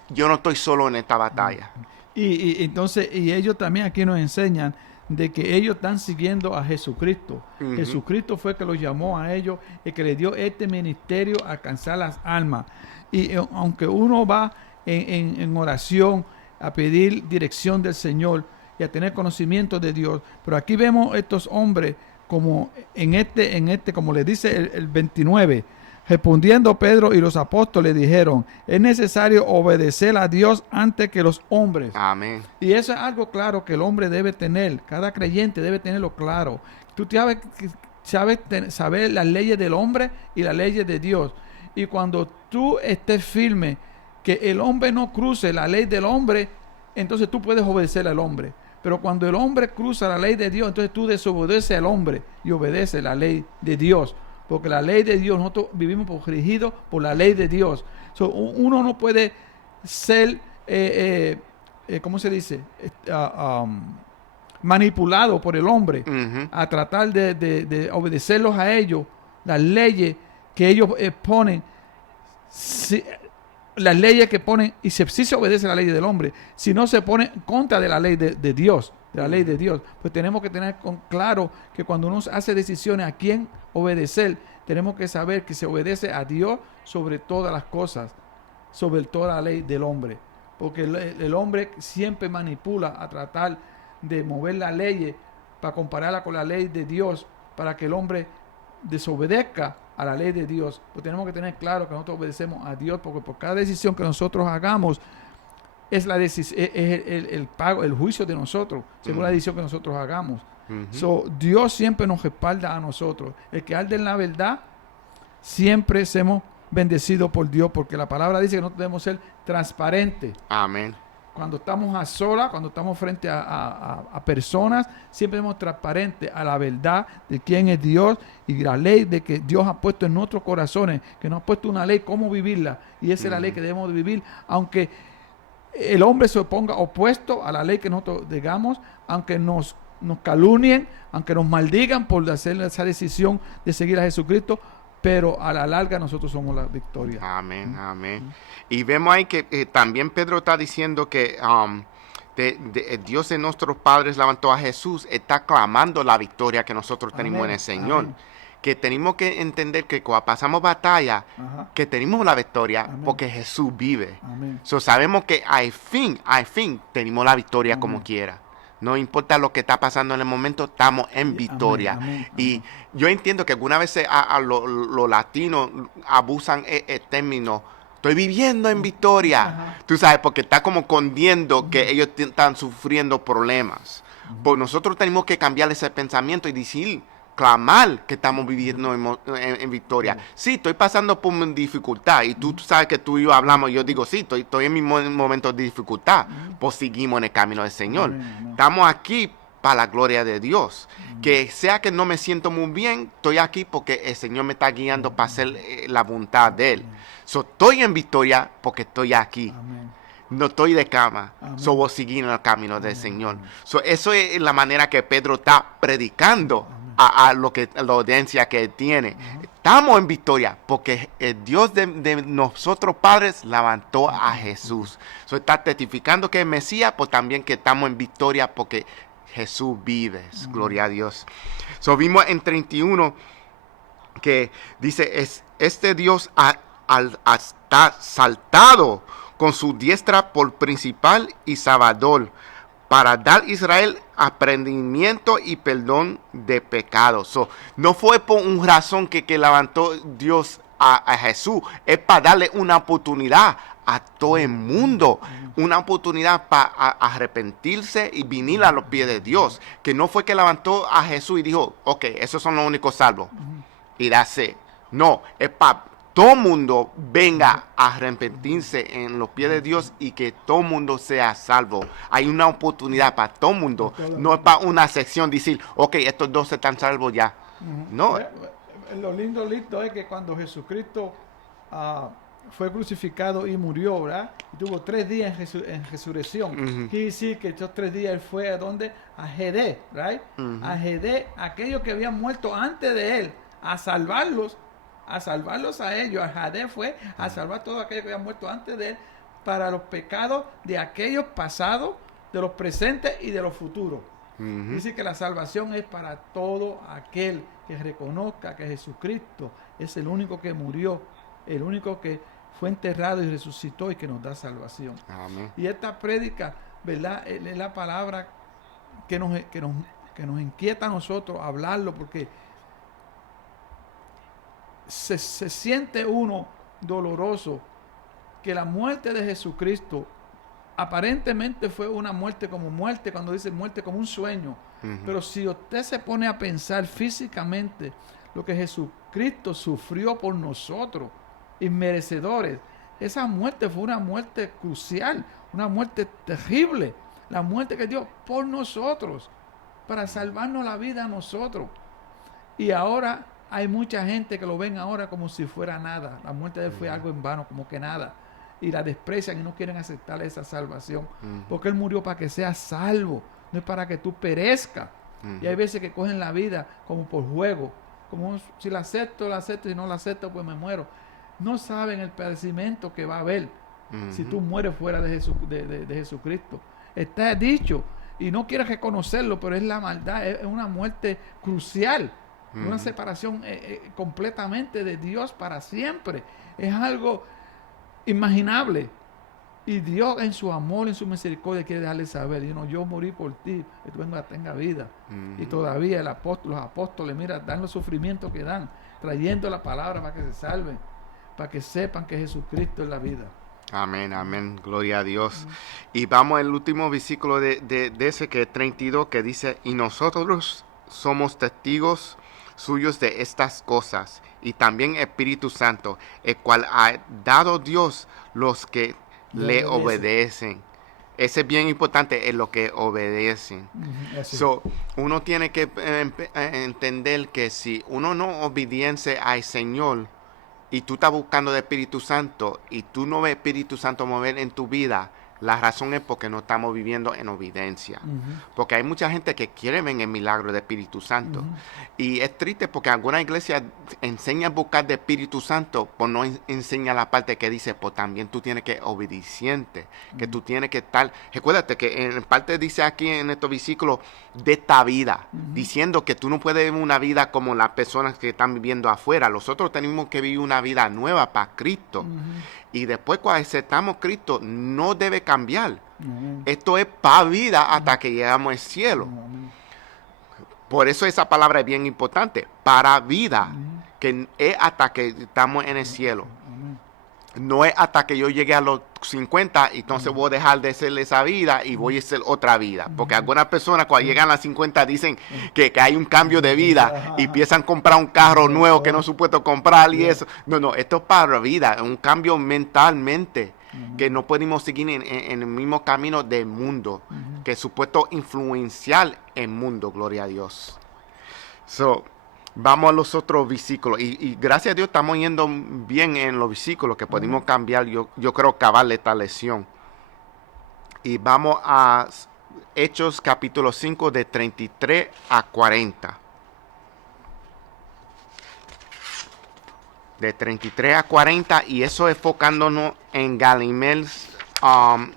Yo no estoy solo en esta batalla. Y entonces, y ellos también aquí nos enseñan de que ellos están siguiendo a Jesucristo. Jesucristo fue que los llamó a ellos y que les dio este ministerio a alcanzar las almas. Y aunque uno va en oración a pedir dirección del Señor y a tener conocimiento de Dios, pero aquí vemos estos hombres como como le dice el 29, respondiendo Pedro y los apóstoles dijeron, es necesario obedecer a Dios antes que los hombres. Amén. Y eso es algo claro que el hombre debe tener, cada creyente debe tenerlo claro. Tú sabes saber las leyes del hombre y las leyes de Dios. Y cuando tú estés firme que el hombre no cruce la ley del hombre, entonces tú puedes obedecer al hombre. Pero cuando el hombre cruza la ley de Dios, entonces tú desobedeces al hombre y obedeces la ley de Dios. Porque la ley de Dios, nosotros vivimos regidos por la ley de Dios. Uno no puede ser ¿cómo se dice? Manipulado por el hombre Ujú. a tratar de obedecerlos a ellos, las leyes que ellos ponen, las leyes que ponen, y si se obedece la ley del hombre, si no se pone en contra de la ley de Dios, de la ley de Dios, pues tenemos que tener claro que cuando uno hace decisiones a quién obedecer, tenemos que saber que se obedece a Dios sobre todas las cosas, sobre toda la ley del hombre, porque el hombre siempre manipula a tratar de mover las leyes para compararla con la ley de Dios, para que el hombre desobedezca a la ley de Dios. Pues tenemos que tener claro que nosotros obedecemos a Dios, porque por cada decisión que nosotros hagamos es el pago, el juicio de nosotros, según la decisión que nosotros hagamos. Dios siempre nos respalda a nosotros. El que arde en la verdad, siempre somos bendecidos por Dios, porque la palabra dice que nosotros debemos ser transparentes. Amén. Cuando estamos a solas, cuando estamos frente a personas, siempre somos transparentes a la verdad de quién es Dios y la ley de que Dios ha puesto en nuestros corazones, que nos ha puesto una ley, cómo vivirla. Y esa es la ley que debemos de vivir, aunque el hombre se oponga opuesto a la ley que nosotros digamos, aunque nos calumnien, aunque nos maldigan por hacer esa decisión de seguir a Jesucristo, pero a la larga nosotros somos la victoria. Amén, amén. Y vemos ahí que también Pedro está diciendo que Dios de nuestros padres levantó a Jesús, está clamando la victoria que nosotros tenemos en el Señor. Amén. Que tenemos que entender que cuando pasamos batalla, Ajá. que tenemos la victoria Amén. porque Jesús vive. Amén. So, sabemos que al fin tenemos la victoria como quiera. No importa lo que está pasando en el momento, estamos en victoria. Amén, amén, Y yo entiendo que algunas veces a los latinos abusan el término, estoy viviendo en victoria. Ajá. Tú sabes, porque está como escondiendo que ellos están sufriendo problemas. Pues nosotros tenemos que cambiar ese pensamiento y decir, clamar que estamos viviendo en victoria. Sí, estoy pasando por una dificultad y tú sabes que tú y yo hablamos y yo digo, sí, estoy en mi momento de dificultad, pues seguimos en el camino del Señor. Amén, amén. Estamos aquí para la gloria de Dios. Que sea que no me siento muy bien, estoy aquí porque el Señor me está guiando para hacer la voluntad de Él. So, estoy en victoria porque estoy aquí. Amén. No estoy de cama, Amén. so voy a seguir en el camino del Señor. So, eso es la manera que Pedro está predicando a la audiencia que tiene. Estamos en victoria porque el Dios de nosotros padres levantó a Jesús. So, está testificando que es Mesías, pues también que estamos en victoria porque Jesús vive. Gloria a Dios. So, vimos en 31 que dice, este Dios está saltado con su diestra por principal y salvador, para dar a Israel aprendimiento y perdón de pecados. So, no fue por una razón que levantó Dios a Jesús, es para darle una oportunidad a todo el mundo, una oportunidad para arrepentirse y venir a los pies de Dios, que no fue que levantó a Jesús y dijo, ok, esos son los únicos salvos, y that's it. No, es para todo el mundo venga a arrepentirse en los pies de Dios y que todo el mundo sea salvo. Hay una oportunidad para todo el mundo. No es para una sección decir, ok, estos dos están salvos ya. No. Lo lindo es que cuando Jesucristo fue crucificado y murió, ¿verdad? Y tuvo 3 días en resurrección. Quiere decir que estos 3 días él fue a donde? A Gedé, ¿right? A Gedé, aquellos que habían muerto antes de él, a salvarlos a ellos. A Gedé fue a salvar a todos aquellos que habían muerto antes de él para los pecados de aquellos pasados, de los presentes y de los futuros. Dice que la salvación es para todo aquel que reconozca que Jesucristo es el único que murió, el único que fue enterrado y resucitó y que nos da salvación. Amén. Y esta prédica, ¿verdad? Es la palabra que nos inquieta a nosotros hablarlo, porque se siente uno doloroso que la muerte de Jesucristo aparentemente fue una muerte, cuando dice muerte como un sueño. Pero si usted se pone a pensar físicamente lo que Jesucristo sufrió por nosotros, inmerecedores, esa muerte fue una muerte crucial, una muerte terrible, la muerte que dio por nosotros, para salvarnos la vida a nosotros. Y ahora hay mucha gente que lo ven ahora como si fuera nada. La muerte de él fue algo en vano, como que nada. y la desprecian y no quieren aceptar esa salvación. Ujú. Porque Él murió para que seas salvo, no es para que tú perezcas. Y hay veces que cogen la vida como por juego, como si la acepto, si no la acepto, pues me muero. No saben el padecimiento que va a haber si tú mueres fuera de Jesucristo. Está dicho, y no quieres reconocerlo, pero es la maldad, es una muerte crucial, una separación completamente de Dios para siempre. Es algo imaginable. Y Dios en su amor, en su misericordia quiere dejarle saber, yo morí por ti, que tú tengas vida. Y todavía los apóstoles, mira, dan los sufrimientos que dan, trayendo la palabra para que se salven, para que sepan que Jesucristo es la vida. Amén, amén, gloria a Dios. Y vamos al último versículo de ese, que es 32, que dice: y nosotros somos testigos suyos de estas cosas, y también Espíritu Santo, el cual ha dado Dios los que le obedecen. Ese es bien importante, en lo que obedecen. So, uno tiene que entender que si uno no obedece al Señor, y tú estás buscando el Espíritu Santo, y tú no ves Espíritu Santo mover en tu vida, la razón es porque no estamos viviendo en obediencia. Porque hay mucha gente que quiere ver el milagro del Espíritu Santo. Y es triste porque algunas iglesias enseñan a buscar del Espíritu Santo, pero no enseñan la parte que dice, pues también tú tienes que obediente, que tú tienes que estar. Recuérdate que en parte dice aquí en estos versículos de esta vida, diciendo que tú no puedes vivir una vida como las personas que están viviendo afuera. Nosotros tenemos que vivir una vida nueva para Cristo. Y después, cuando aceptamos a Cristo, no debe cambiar. Esto es para vida hasta que llegamos al cielo. Por eso esa palabra es bien importante. Para vida, que es hasta que estamos en el cielo. No es hasta que yo llegue a los 50 y entonces voy a dejar de ser esa vida y voy a ser otra vida. Porque algunas personas cuando llegan a las 50 dicen que hay un cambio de vida y empiezan a comprar un carro nuevo que no es supuesto comprar y eso. No, esto es para vida, es un cambio mentalmente, que no podemos seguir en el mismo camino del mundo, que es supuesto influenciar el mundo, gloria a Dios. Vamos a los otros versículos. Y gracias a Dios estamos yendo bien en los versículos que podemos cambiar. Yo creo cavarle esta lección. Y vamos a Hechos capítulo 5 de 33 a 40. De 33 a 40. Y eso enfocándonos en Galimel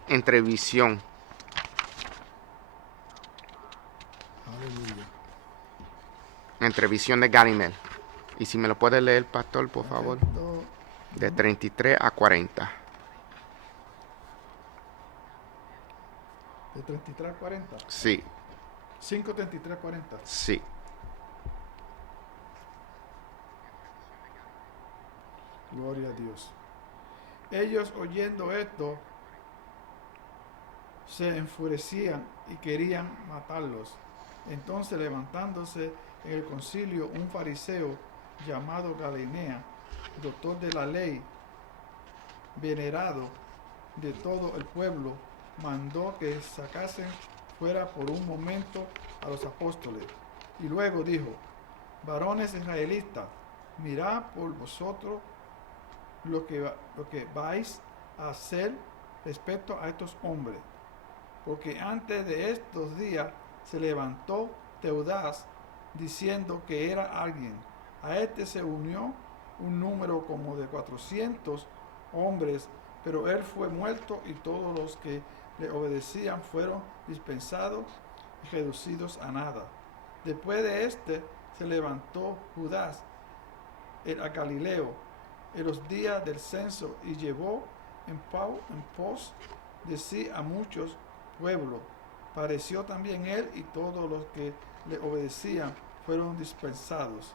entre visión. Entre visión de Galimel. Y si me lo puede leer, pastor, por favor. De 33 a 40. ¿De 33 a 40? Sí. 5, 33 a 40. Sí. Gloria a Dios. Ellos, oyendo esto, se enfurecían y querían matarlos. Entonces, levantándose en el concilio un fariseo llamado Galinea, doctor de la ley, venerado de todo el pueblo, mandó que sacasen fuera por un momento a los apóstoles. Y luego dijo: varones israelitas, mirad por vosotros lo que vais a hacer respecto a estos hombres. Porque antes de estos días se levantó Teudas diciendo que era alguien. A este se unió un número como de 400 hombres, pero él fue muerto y todos los que le obedecían fueron dispensados y reducidos a nada. Después de este se levantó Judas, el Galileo, en los días del censo y llevó en pos de sí a muchos pueblos. Pareció también él y todos los que le obedecían fueron dispensados.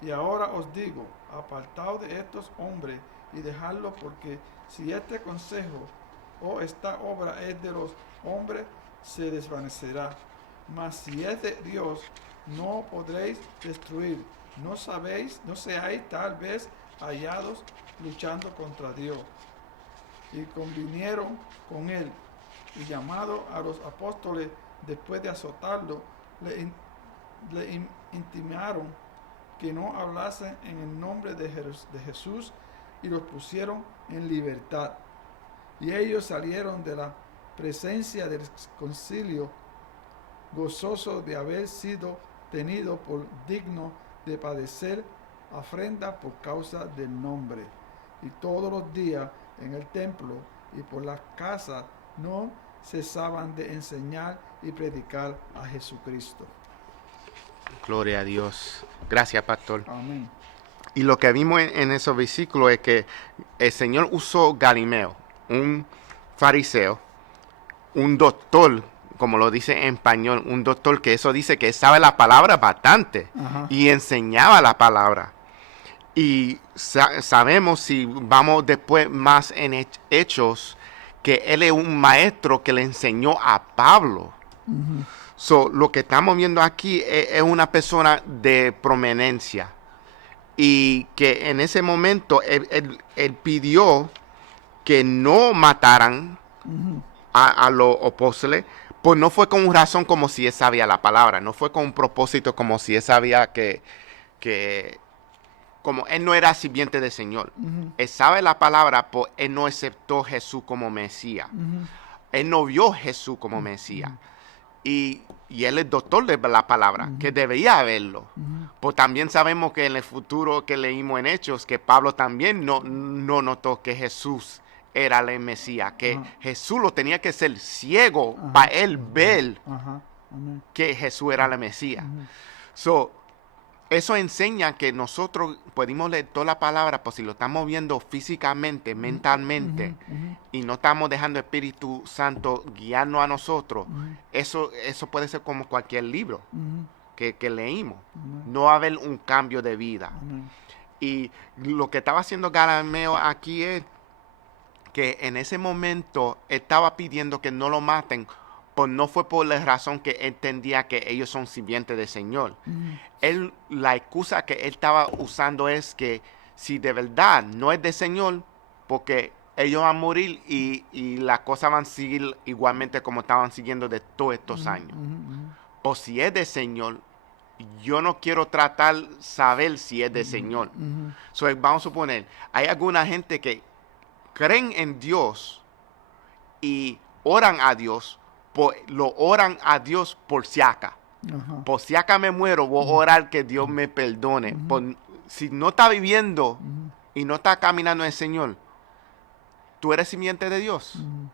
Y ahora os digo, apartaos de estos hombres y dejadlos, porque si este consejo o esta obra es de los hombres, se desvanecerá. Mas si es de Dios, no podréis destruir. No seáis tal vez hallados luchando contra Dios. Y convinieron con él, y llamado a los apóstoles, después de azotarlo, le intimaron que no hablasen en el nombre de Jesús, y los pusieron en libertad. Y ellos salieron de la presencia del concilio, gozosos de haber sido tenidos por digno de padecer afrenta por causa del nombre. Y todos los días en el templo y por las casas no cesaban de enseñar y predicar a Jesucristo. Gloria a Dios. Gracias, pastor. Amén. Y lo que vimos en esos versículos es que el Señor usó Galimeo, un fariseo, un doctor, como lo dice en español, un doctor que eso dice que sabe la palabra bastante. Ajá. Y enseñaba la palabra. Y sabemos, si vamos después más en Hechos, que él es un maestro que le enseñó a Pablo. Ujú. So, lo que estamos viendo aquí es una persona de prominencia. Y que en ese momento él pidió que no mataran Ujú. a los apóstoles, pues no fue con razón como si él sabía la palabra, no fue con un propósito como si él sabía que como él no era sirviente del Señor. Ujú. Él sabe la palabra, pues él no aceptó a Jesús como Mesías. Ujú. Él no vio a Jesús como Mesías. Y él es doctor de la palabra, que debería verlo. Pues también sabemos que en el futuro que leímos en Hechos, que Pablo también no notó que Jesús era el Mesías, que Ajá. Jesús lo tenía que ser ciego Ajá. para él ver Ajá. Amén. que Jesús era el Mesías. Ujú. So, eso enseña que nosotros podemos leer toda la palabra, pues si lo estamos viendo físicamente, mentalmente, Ujú. y no estamos dejando el Espíritu Santo guiarnos a nosotros, Ujú. eso puede ser como cualquier libro Ujú. que leímos. Ujú. No va a haber un cambio de vida. Amén. Y lo que estaba haciendo Garameo aquí es que en ese momento estaba pidiendo que no lo maten, pues no fue por la razón que él entendía que ellos son sirvientes del Señor. Ujú. La excusa que él estaba usando es que si de verdad no es del Señor, porque ellos van a morir y las cosas van a seguir igualmente como estaban siguiendo de todos estos años. Ujú. Pues si es del Señor, yo no quiero tratar saber si es del Señor. Ujú. So, vamos a suponer, hay alguna gente que creen en Dios y oran a Dios, lo oran a Dios por si acá. Ajá. Por si acá me muero, voy a orar que Dios me perdone. Si no está viviendo Ujú. y no está caminando en el Señor, ¿tú eres simiente de Dios? Ujú.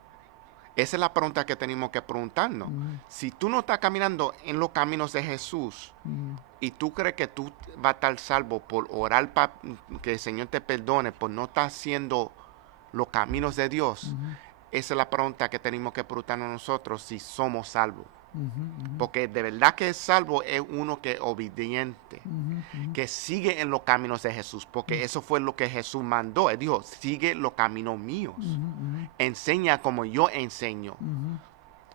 Esa es la pregunta que tenemos que preguntarnos. Ujú. Si tú no estás caminando en los caminos de Jesús Ujú. y tú crees que tú vas a estar salvo por orar para que el Señor te perdone, por no estar haciendo los caminos de Dios, Ujú. esa es la pregunta que tenemos que preguntarnos nosotros si somos salvos. Ujú. Porque de verdad que es salvo es uno que es obediente, Ujú. que sigue en los caminos de Jesús, porque eso fue lo que Jesús mandó. Él dijo, sigue los caminos míos, Ujú. enseña como yo enseño. Ujú.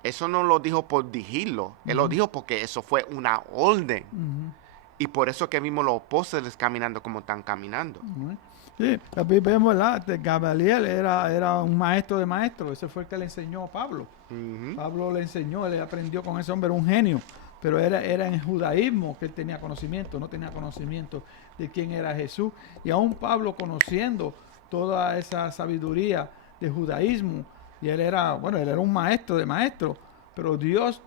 Eso no lo dijo por decirlo, él lo dijo porque eso fue una orden. Ujú. Y por eso que vimos los apóstoles caminando como están caminando. Ujú. Sí, aquí vemos, ¿verdad? Gamaliel era un maestro de maestros, ese fue el que le enseñó a Pablo. Ujú. Pablo le enseñó, él aprendió con ese hombre, era un genio, pero era en el judaísmo que él tenía conocimiento, no tenía conocimiento de quién era Jesús. Y aún Pablo, conociendo toda esa sabiduría del judaísmo, y él era un maestro de maestros, pero Dios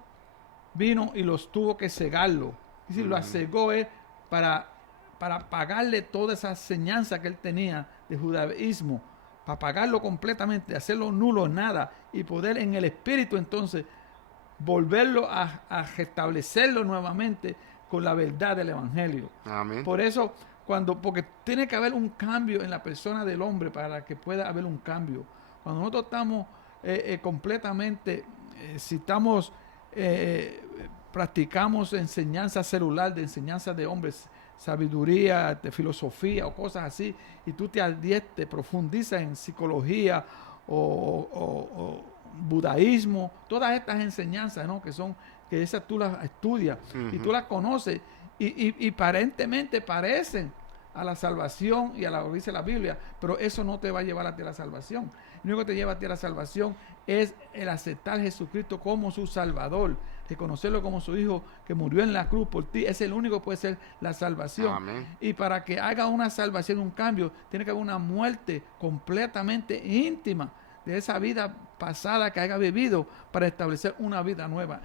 vino y los tuvo que cegarlo. Es decir, lo cegó él para pagarle toda esa enseñanza que él tenía de judaísmo, para pagarlo completamente, hacerlo nulo, nada, y poder en el espíritu entonces volverlo a restablecerlo nuevamente con la verdad del evangelio. Amén. Por eso, porque tiene que haber un cambio en la persona del hombre para que pueda haber un cambio. Cuando nosotros estamos completamente, si estamos, practicamos enseñanza celular, de enseñanza de hombres, sabiduría, de filosofía o cosas así, y tú te profundizas en psicología o budaísmo, todas estas enseñanzas, ¿no? que esas tú las estudias y tú las conoces y aparentemente parecen a la salvación y a lo que dice la Biblia, pero eso no te va a llevar a ti a la salvación. Lo único que te lleva a ti a la salvación es el aceptar a Jesucristo como su Salvador, reconocerlo como su Hijo que murió en la cruz por ti. Es el único que puede ser la salvación. Amén. Y para que haga una salvación, un cambio, tiene que haber una muerte completamente íntima de esa vida pasada que haya vivido para establecer una vida nueva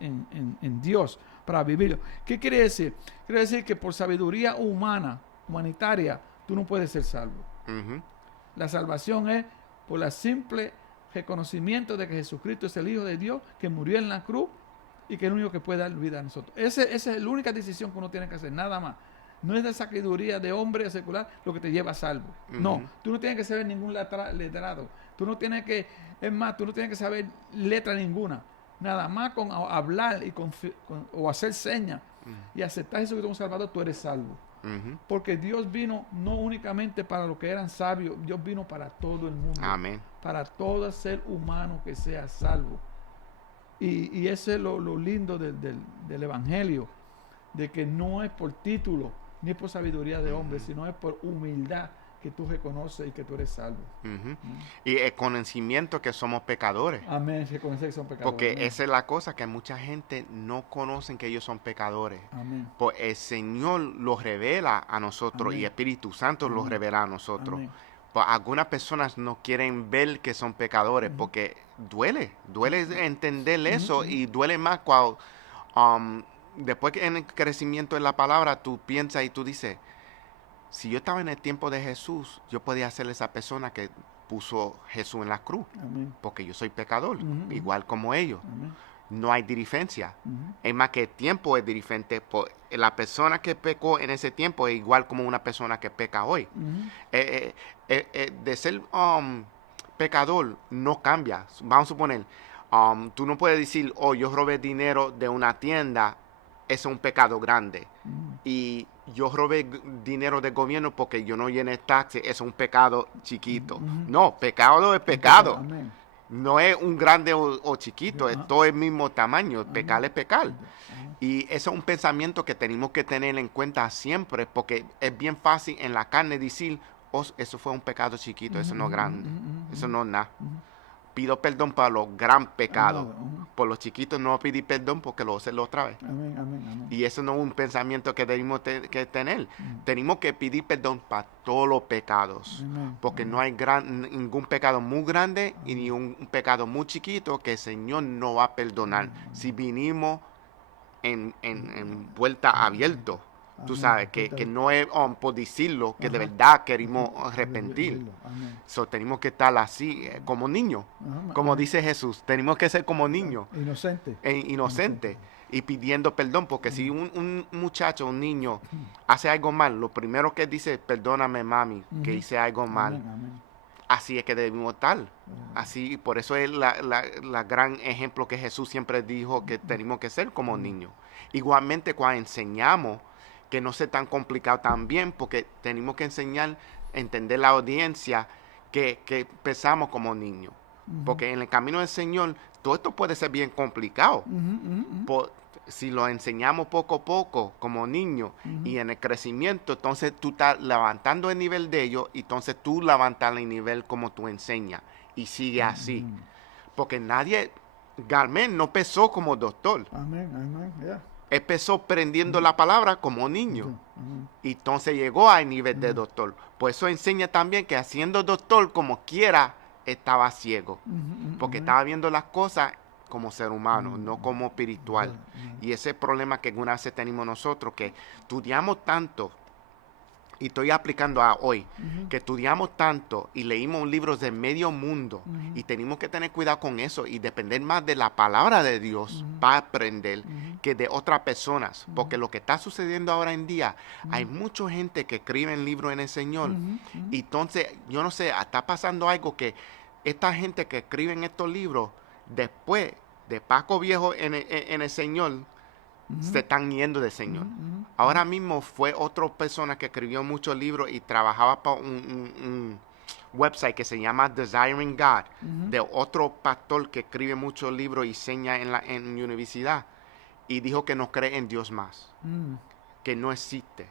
en Dios, para vivirlo. ¿Qué quiere decir? Quiere decir que por sabiduría humanitaria, tú no puedes ser salvo. Ujú. La salvación es por el simple reconocimiento de que Jesucristo es el Hijo de Dios, que murió en la cruz y que es el único que puede dar vida a nosotros. Esa es la única decisión que uno tiene que hacer, nada más. No es de sabiduría de hombre secular lo que te lleva a salvo. No, tú no tienes que saber ningún letrado. Tú no tienes que, es más, tú no tienes que saber letra ninguna. Nada más con hablar y o hacer señas y aceptar a Jesucristo como Salvador, tú eres salvo. Ujú. Porque Dios vino no únicamente para los que eran sabios, Dios vino para todo el mundo. Amén. Para todo ser humano que sea salvo. Y eso es lo lindo del Evangelio, de que no es por título, ni es por sabiduría de hombre, sino es por humildad que tú reconoces y que tú eres salvo. Ujú. Y el conocimiento que somos pecadores. Amén, reconocer que son pecadores. Porque Amén. esa es la cosa, que mucha gente no conocen que ellos son pecadores. Amén. Pues el Señor los revela a nosotros. Amén. Y el Espíritu Santo los Amén. revela a nosotros. Amén. Pues algunas personas no quieren ver que son pecadores porque duele entender eso, y duele más cuando después que en el crecimiento de la palabra tú piensas y tú dices, si yo estaba en el tiempo de Jesús, yo podía ser esa persona que puso Jesús en la cruz, Amén. porque yo soy pecador, Ujú. igual como ellos. Amén. No hay diferencia. Ujú. Es más que el tiempo es diferente. La persona que pecó en ese tiempo es igual como una persona que peca hoy. Ujú. De ser pecador no cambia. Vamos a suponer, tú no puedes decir, oh, yo robé dinero de una tienda, eso es un pecado grande. Y yo robé dinero del gobierno porque yo no llené taxes, eso es un pecado chiquito. No, pecado es pecado. Amén. No es un grande o chiquito, es Ajá. todo el mismo tamaño. Pecar es pecar. Amén. Y eso es un pensamiento que tenemos que tener en cuenta siempre, porque es bien fácil en la carne decir, oh, eso fue un pecado chiquito, eso no es grande, eso no es nada. Pido perdón para los gran pecados. Por los chiquitos no pedí perdón porque lo hice la otra vez. Amén. Amén. Amén. Y eso no es un pensamiento que debemos que tener. Tenemos que pedir perdón para todos los pecados. Amén. Porque no hay ningún pecado muy grande y ni un pecado muy chiquito que el Señor no va a perdonar. Si vinimos en vuelta abierto. Tú Amén. sabes, que no es por decirlo, que de verdad queremos arrepentir. Amén. So, tenemos que estar así, como niños. Ajá. Como Amén. dice Jesús, tenemos que ser como niños, Inocente. inocentes, y pidiendo perdón. Porque si un muchacho, un niño, hace algo mal, lo primero que dice, perdóname, mami, que hice algo mal. Amén. Amén. Así es que debemos estar. Así, por eso es la gran ejemplo que Jesús siempre dijo que tenemos que ser como niños. Igualmente, cuando enseñamos, que no sea tan complicado también, porque tenemos que enseñar, entender la audiencia, que empezamos como niños. Porque en el camino del Señor, todo esto puede ser bien complicado. Si lo enseñamos poco a poco como niños, y en el crecimiento, entonces tú estás levantando el nivel de ellos, y entonces tú levantas el nivel como tú enseñas, y sigue así. Porque Garmen no empezó como doctor. Amén. Amén. Yeah. Empezó aprendiendo la palabra como niño. Amén. Y entonces llegó al nivel de doctor. Por eso enseña también que haciendo doctor como quiera, estaba ciego. Porque estaba viendo las cosas como ser humano, no como espiritual. Y ese es el problema que algunas veces tenemos nosotros, que estudiamos tanto, y estoy aplicando a hoy, que estudiamos tanto y leímos libros de medio mundo, y tenemos que tener cuidado con eso y depender más de la palabra de Dios para aprender que de otras personas. Porque lo que está sucediendo ahora en día, hay mucha gente que escribe libros en el Señor, y entonces, yo no sé, está pasando algo que esta gente que escribe en estos libros, después de Paco Viejo en el Señor, se están yendo del Señor. Ahora mismo fue otra persona que escribió muchos libros y trabajaba para un website que se llama Desiring God, de otro pastor que escribe muchos libros y enseña en universidad, y dijo que no cree en Dios más, que no existe.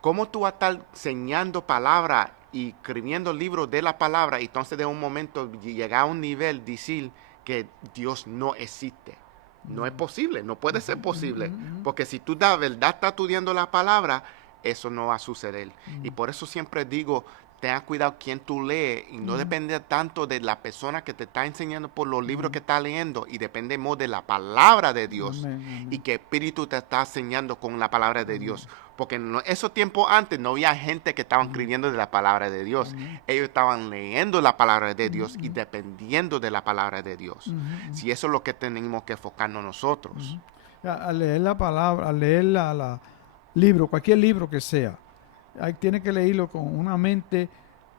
¿Cómo tú vas a estar enseñando palabra y escribiendo libros de la palabra, y entonces de un momento llegar a un nivel decir que Dios no existe? No es posible, no puede ser posible, porque si tú de verdad estás estudiando la palabra, eso no va a suceder. Y por eso siempre digo, tenga cuidado quién tú lees y no depende tanto de la persona que te está enseñando por los libros que está leyendo y depende más de la palabra de Dios Amén, y qué espíritu te está enseñando con la palabra de Dios. Porque en esos tiempos antes no había gente que estaban escribiendo de la palabra de Dios. Ellos estaban leyendo la palabra de Dios y dependiendo de la palabra de Dios. Si eso es lo que tenemos que enfocarnos nosotros. Al leer la palabra, al leer la libro, cualquier libro que sea, tienes que leerlo con una mente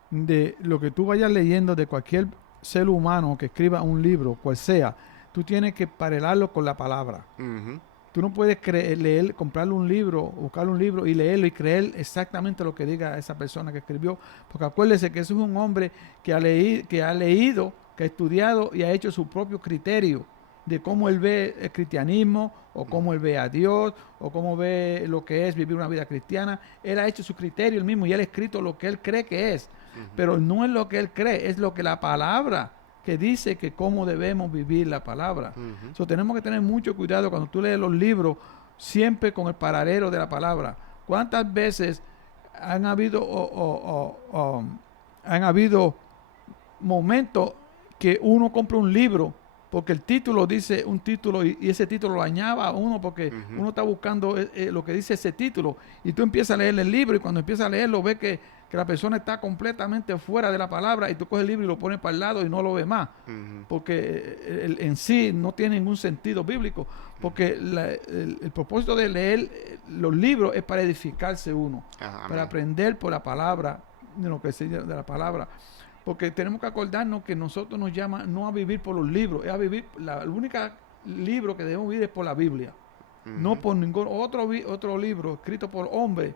de lo que tú vayas leyendo de cualquier ser humano que escriba un libro, cual sea. Tú tienes que paralelo con la palabra. Ujú. Tú no puedes leer, comprarle un libro, buscar un libro y leerlo y creer exactamente lo que diga esa persona que escribió. Porque acuérdese que eso es un hombre que ha leído, que ha estudiado y ha hecho su propio criterio de cómo él ve el cristianismo, o cómo él ve a Dios, o cómo ve lo que es vivir una vida cristiana. Él ha hecho su criterio él mismo y él ha escrito lo que él cree que es. Pero no es lo que él cree, es lo que la palabra que dice que cómo debemos vivir la palabra. So, tenemos que tener mucho cuidado cuando tú lees los libros, siempre con el paralelo de la palabra. ¿Cuántas veces han habido han habido momentos que uno compra un libro porque el título dice un título y ese título lo añade a uno porque uno está buscando lo que dice ese título y tú empiezas a leer el libro y cuando empiezas a leerlo ves que la persona está completamente fuera de la palabra y tú coges el libro y lo pones para el lado y no lo ves más porque en sí no tiene ningún sentido bíblico porque el propósito de leer los libros es para edificarse uno, para aprender por la palabra, de lo que se de la palabra. Porque tenemos que acordarnos que nosotros nos llama no a vivir por los libros, es a vivir, el único libro que debemos vivir es por la Biblia. No por ningún otro libro escrito por hombres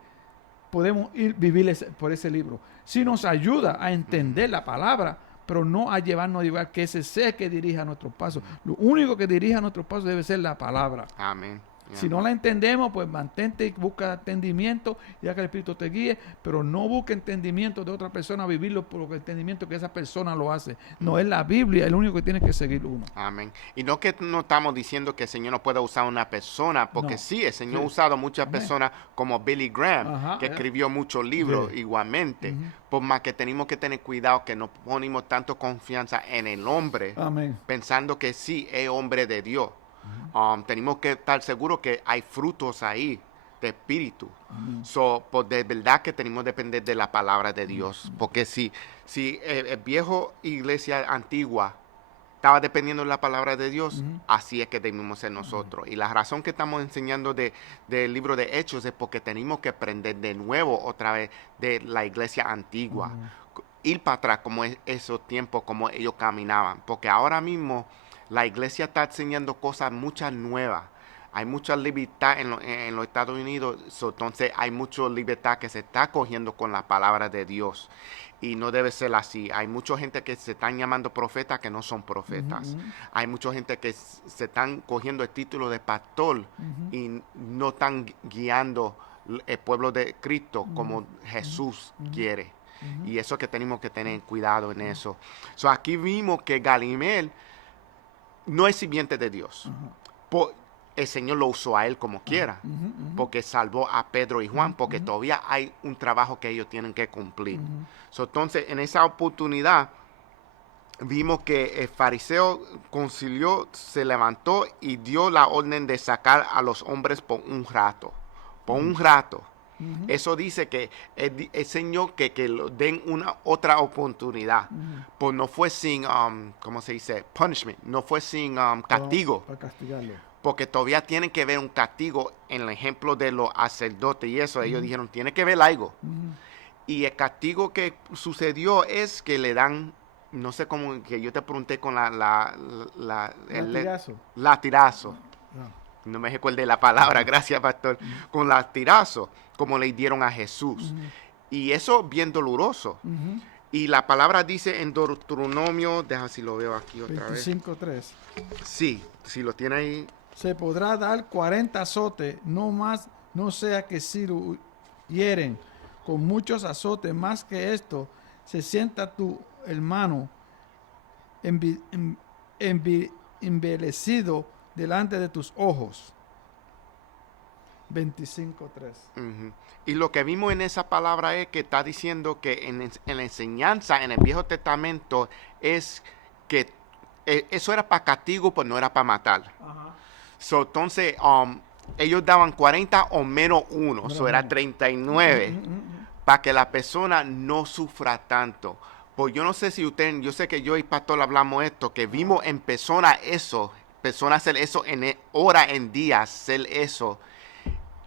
podemos vivir por ese libro. Sí nos ayuda a entender la palabra, pero no a llevarnos a llevar que ese sea que dirija nuestros pasos. Lo único que dirija nuestros pasos debe ser la palabra. Amén. Si no la entendemos, pues mantente y busca entendimiento, ya que el Espíritu te guíe, pero no busque entendimiento de otra persona, vivirlo por el entendimiento que esa persona lo hace. No es la Biblia, el único que tiene que seguir uno. Amén. Y no que no estamos diciendo que el Señor no pueda usar una persona, porque No. sí, el Señor Sí. ha usado muchas Amén. personas como Billy Graham, Ajá, que escribió muchos libros Sí. igualmente. Por más que tenemos que tener cuidado que no ponemos tanto confianza en el hombre, Amén. pensando que sí es hombre de Dios. Tenemos que estar seguros que hay frutos ahí de espíritu. Pues de verdad que tenemos que depender de la palabra de Dios. Porque si el viejo iglesia antigua estaba dependiendo de la palabra de Dios, así es que debemos ser nosotros. Y la razón que estamos enseñando del libro de Hechos es porque tenemos que aprender de nuevo otra vez de la iglesia antigua. Ir para atrás como esos tiempos, como ellos caminaban. Porque ahora mismo la iglesia está enseñando cosas muchas nuevas. Hay mucha libertad en los Estados Unidos, entonces hay mucha libertad que se está cogiendo con la palabra de Dios. Y no debe ser así. Hay mucha gente que se están llamando profetas que no son profetas. Hay mucha gente que se están cogiendo el título de pastor y no están guiando el pueblo de Cristo como Jesús quiere. Y eso que tenemos que tener cuidado en eso. Aquí vimos que Gamaliel no es sirviente de Dios. El Señor lo usó a él como quiera, porque salvó a Pedro y Juan, porque todavía hay un trabajo que ellos tienen que cumplir. Entonces, en esa oportunidad, vimos que el fariseo concilió, se levantó y dio la orden de sacar a los hombres por un rato. Por un rato. Eso dice que el Señor que lo den una otra oportunidad. Pues no fue sin, ¿cómo se dice? Punishment. No fue sin castigo. Para castigarlo. Porque todavía tienen que ver un castigo en el ejemplo de los sacerdotes y eso. Ellos dijeron, tiene que ver algo. Y el castigo que sucedió es que le dan, no sé cómo, que yo te pregunté con Latigazo. latigazo. No. No me recuerde la palabra, gracias pastor. Con latigazo, como le dieron a Jesús. Y eso bien doloroso. Y la palabra dice en Deuteronomio, deja si lo veo aquí otra vez. 25:3. Sí, si lo tiene ahí. Se podrá dar 40 azotes, no más, no sea que si lo hieren con muchos azotes, más que esto, se sienta tu hermano envilecido delante de tus ojos. 25:3. Ujú. Y lo que vimos en esa palabra es que está diciendo que en la enseñanza en el Viejo Testamento es que eso era para castigo, pues no era para matar. Ajá. So, entonces, ellos daban 40 o menos 1, eso era 39, para que la persona no sufra tanto. Pues yo no sé si usted, yo sé que yo y Pastor hablamos esto, que vimos en personas hacer eso en hora en día, hacer eso.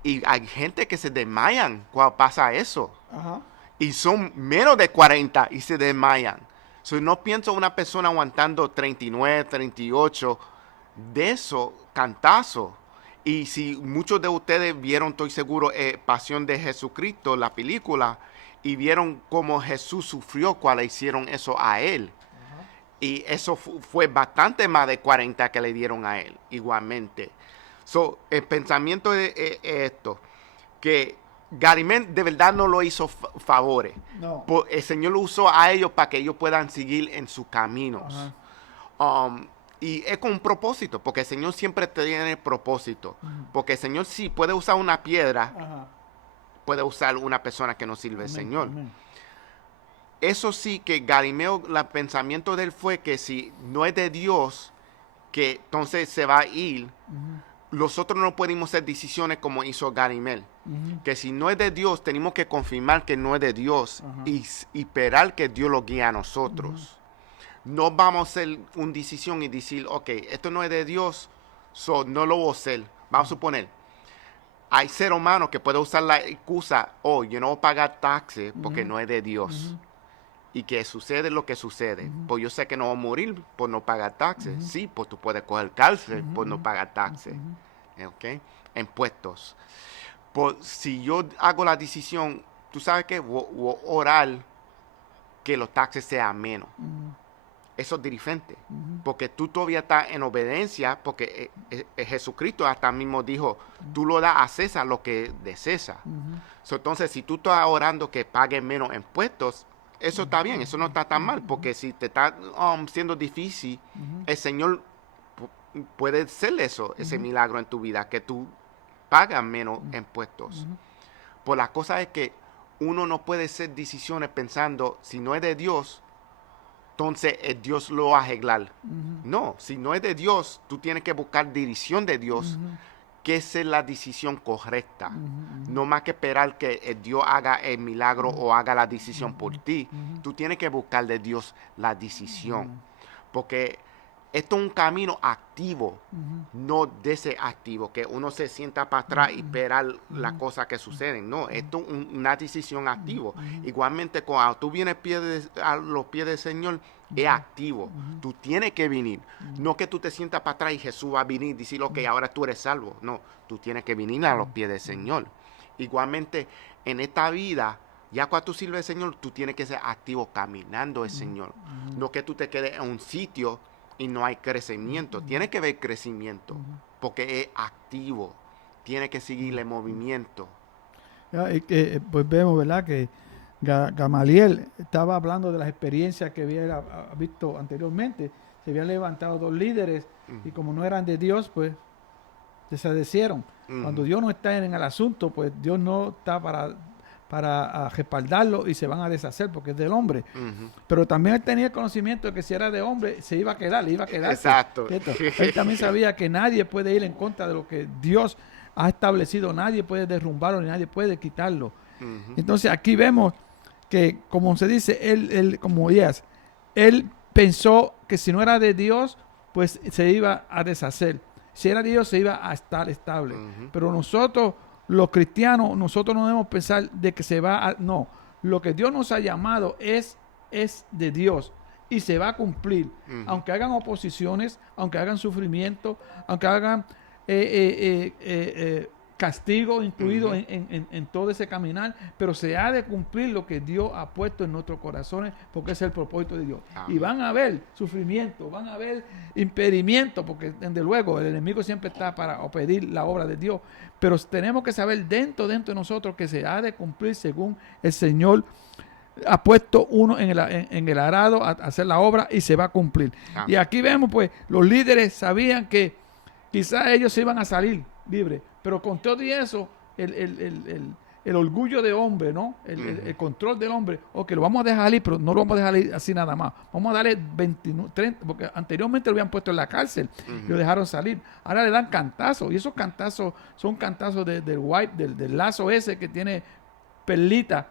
Y hay gente que se desmayan cuando pasa eso. Ajá. Y son menos de 40 y se desmayan. So, no pienso una persona aguantando 39, 38 de eso, cantazo. Y si muchos de ustedes vieron, estoy seguro, Pasión de Jesucristo, la película, y vieron cómo Jesús sufrió cuando le hicieron eso a él. Ajá. Y eso fue bastante más de 40 que le dieron a él, igualmente. So, el pensamiento es esto, que Garimel de verdad no lo hizo favores. No. El Señor lo usó a ellos para que ellos puedan seguir en sus caminos. Ajá. Y es con un propósito, porque el Señor siempre tiene propósito. Porque el Señor sí puede usar una piedra, Ajá. puede usar una persona que no sirve al Amén, Señor. amén. Eso sí que Garimeo, el pensamiento de él fue que si no es de Dios, que entonces se va a ir. Nosotros no podemos hacer decisiones como hizo Garimel. Que si no es de Dios, tenemos que confirmar que no es de Dios y esperar que Dios lo guíe a nosotros. No vamos a hacer una decisión y decir, ok, esto no es de Dios, so no lo voy a hacer. Vamos a suponer, hay ser humano que puede usar la excusa, oh, yo no voy a pagar taxes porque no es de Dios. Y que sucede lo que sucede. Pues yo sé que no voy a morir por no pagar taxes. Sí, pues tú puedes coger cárcel por no pagar taxes. ¿Ok? Impuestos. Pues si yo hago la decisión, tú sabes que voy a orar que los taxes sean menos. Eso es diferente. Porque tú todavía estás en obediencia, porque Jesucristo hasta mismo dijo, tú lo das a César lo que es de César. So, entonces, si tú estás orando que paguen menos impuestos, eso está bien, eso no está tan mal, porque si te está siendo difícil, el Señor puede hacer eso, ese milagro en tu vida, que tú pagas menos impuestos. Pues la cosa es que uno no puede hacer decisiones pensando, si no es de Dios, entonces Dios lo va a arreglar. No, si no es de Dios, tú tienes que buscar dirección de Dios, que es la decisión correcta. No más que esperar que Dios haga el milagro o haga la decisión por ti. Tú tienes que buscar de Dios la decisión. Porque esto es un camino activo, no desactivo, que uno se sienta para atrás y esperar las cosas que suceden. No, esto es una decisión activa. Igualmente, cuando tú vienes a los pies del Señor, es activo. Tú tienes que venir. No que tú te sientas para atrás y Jesús va a venir y decir, ok, ahora tú eres salvo. No, tú tienes que venir a los pies del Señor. Igualmente, en esta vida, ya cuando tú sirves al Señor, tú tienes que ser activo caminando el Señor. No que tú te quedes en un sitio y no hay crecimiento. Tiene que haber crecimiento, porque es activo. Tiene que seguir el movimiento. Y que, pues vemos, ¿verdad?, que Gamaliel estaba hablando de las experiencias que había visto anteriormente. Se habían levantado 2 líderes y como no eran de Dios, pues desadecieron. Cuando Dios no está en el asunto, pues Dios no está para respaldarlo y se van a deshacer porque es del hombre. Pero también él tenía el conocimiento de que si era de hombre, se iba a quedar, le iba a quedar. Exacto. Él también sabía que nadie puede ir en contra de lo que Dios ha establecido, nadie puede derrumbarlo ni nadie puede quitarlo. Entonces aquí vemos que, como se dice, él como Elías, él pensó que si no era de Dios, pues se iba a deshacer. Si era de Dios, se iba a estar estable. Pero nosotros, los cristianos, nosotros no debemos pensar de que se va a... No, lo que Dios nos ha llamado es de Dios y se va a cumplir. Aunque hagan oposiciones, aunque hagan sufrimiento, aunque hagan castigo incluido en todo ese caminar, pero se ha de cumplir lo que Dios ha puesto en nuestros corazones, porque es el propósito de Dios. Y van a haber sufrimiento, van a haber impedimento, porque desde luego el enemigo siempre está para pedir la obra de Dios, pero tenemos que saber dentro de nosotros que se ha de cumplir según el Señor ha puesto uno en el arado a hacer la obra y se va a cumplir. Y aquí vemos, pues, los líderes sabían que quizás ellos se iban a salir, libre. Pero con todo y eso, el orgullo de hombre, ¿no? El control del hombre, ok, lo vamos a dejar ir, pero no lo vamos a dejar ir así nada más. Vamos a darle 29, 30, porque anteriormente lo habían puesto en la cárcel y lo dejaron salir. Ahora le dan cantazos, y esos cantazos son cantazos del wipe, del lazo ese que tiene perlitas,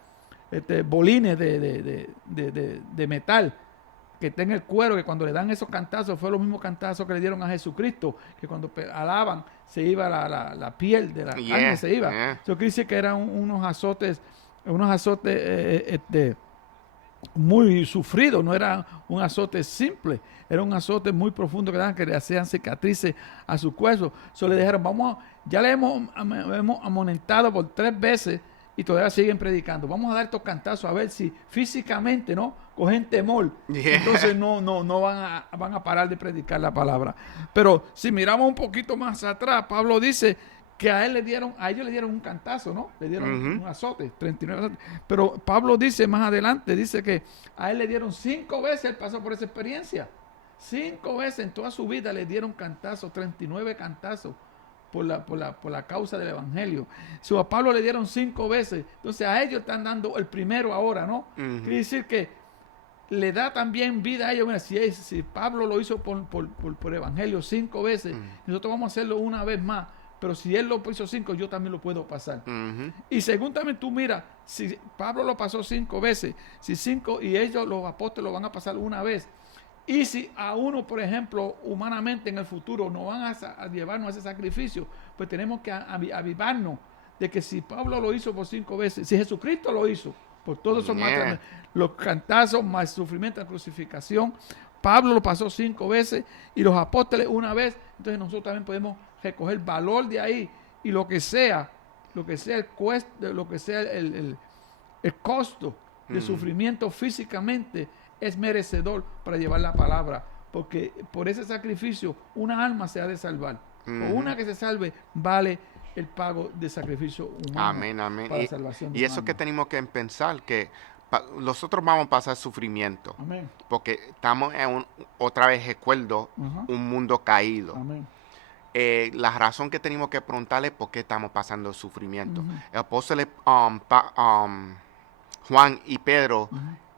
bolines de metal que está en el cuero, que cuando le dan esos cantazos fue los mismos cantazos que le dieron a Jesucristo, que cuando alaban se iba la piel de la carne, se iba. Eso quiere decir que eran unos azotes muy sufridos, no era un azote simple, era un azote muy profundo que le hacían cicatrices a su cuerpo. So le dijeron, ya le hemos amonestado por 3 veces y todavía siguen predicando. Vamos a dar estos cantazos a ver si físicamente, ¿no?, cogen temor. Entonces no van a parar de predicar la palabra. Pero si miramos un poquito más atrás, Pablo dice que a ellos le dieron un cantazo, ¿no? Le dieron un azote, 39 azotes. Pero Pablo dice más adelante, dice que a él le dieron 5 veces, él pasó por esa experiencia. 5 veces en toda su vida le dieron cantazos, 39 cantazos. Por la causa del evangelio. Si a Pablo le dieron 5 veces, entonces a ellos están dando el primero ahora, ¿no? Quiere decir que le da también vida a ellos. Mira, si Pablo lo hizo por evangelio 5 veces, nosotros vamos a hacerlo una vez más. Pero si él lo hizo 5, yo también lo puedo pasar. Y según también tú miras, si Pablo lo pasó 5 veces, si 5 y ellos, los apóstoles, lo van a pasar una vez. Y si a uno, por ejemplo, humanamente en el futuro nos van a llevarnos a ese sacrificio, pues tenemos que avivarnos de que si Pablo lo hizo por 5 veces, si Jesucristo lo hizo, por todos esos los cantazos, más sufrimiento, la crucificación, Pablo lo pasó 5 veces y los apóstoles una vez, entonces nosotros también podemos recoger valor de ahí y lo que sea el costo de sufrimiento físicamente, es merecedor para llevar la palabra, porque por ese sacrificio una alma se ha de salvar. O una que se salve vale el pago de sacrificio humano. Amén, amén. Para la salvación y eso que tenemos que pensar, que nosotros vamos a pasar sufrimiento. Amén. Porque estamos otra vez recuerdo un mundo caído. Amén. La razón que tenemos que preguntarle es por qué estamos pasando sufrimiento. El apóstol Juan y Pedro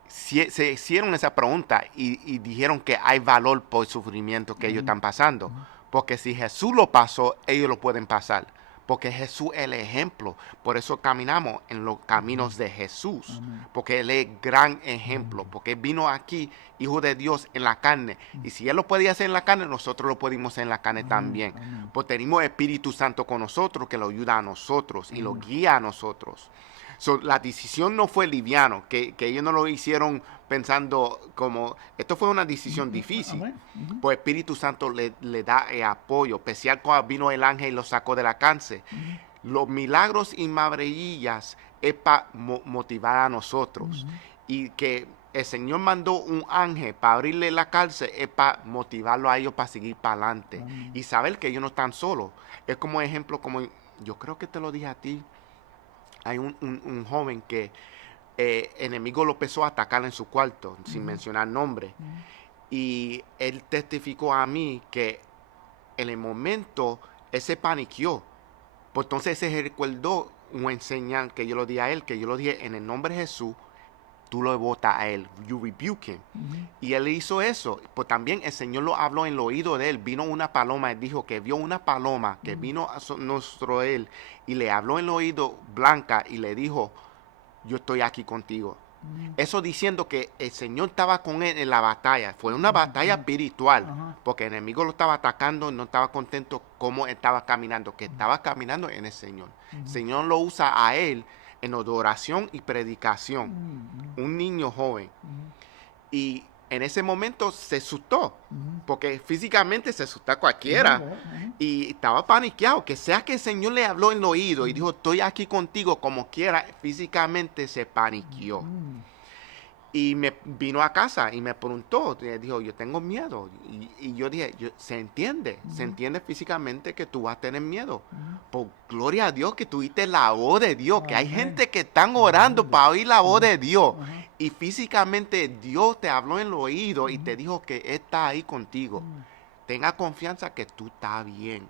se hicieron esa pregunta y dijeron que hay valor por el sufrimiento que ellos están pasando. Porque si Jesús lo pasó, ellos lo pueden pasar. Porque Jesús es el ejemplo. Por eso caminamos en los caminos de Jesús. Porque Él es gran ejemplo. Porque Él vino aquí, Hijo de Dios, en la carne. Y si Él lo podía hacer en la carne, nosotros lo podemos hacer en la carne también. Porque tenemos Espíritu Santo con nosotros, que lo ayuda a nosotros y lo guía a nosotros. So, la decisión no fue liviano, que ellos no lo hicieron pensando como, esto fue una decisión difícil. Pues Espíritu Santo le da el apoyo, especial cuando vino el ángel y lo sacó de la cárcel. Los milagros y maravillas es para motivar a nosotros. Y que el Señor mandó un ángel para abrirle la cárcel es para motivarlo a ellos para seguir para adelante. Y saber que ellos no están solos. Es como ejemplo, como yo creo que te lo dije a ti. Hay un joven que enemigo lo empezó a atacar en su cuarto, sin mencionar nombre. Y él testificó a mí que en el momento él se paniqueó. Pues entonces se recordó una señal que yo lo di a él, que yo lo dije en el nombre de Jesús, tú lo botas a él, you rebuke him. Y él hizo eso. Pues también el Señor lo habló en el oído de él. Vino una paloma, él dijo que vio una paloma que vino a nuestro él y le habló en el oído blanca y le dijo, yo estoy aquí contigo. Eso diciendo que el Señor estaba con él en la batalla. Fue una batalla espiritual, porque el enemigo lo estaba atacando y no estaba contento cómo estaba caminando, que estaba caminando en el Señor. El Señor lo usa a él en adoración y predicación. Un niño joven. Y en ese momento se asustó, porque físicamente se asusta cualquiera. Y estaba paniqueado, que sea que el Señor le habló en el oído y dijo, estoy aquí contigo como quiera, físicamente se paniqueó. Y me vino a casa y me preguntó, dijo, yo tengo miedo. Y yo dije, se entiende físicamente que tú vas a tener miedo. Por gloria a Dios que tú oíste la voz de Dios, que hay gente que están orando para oír la voz de Dios. Y físicamente Dios te habló en el oído y te dijo que está ahí contigo. Tenga confianza que tú estás bien.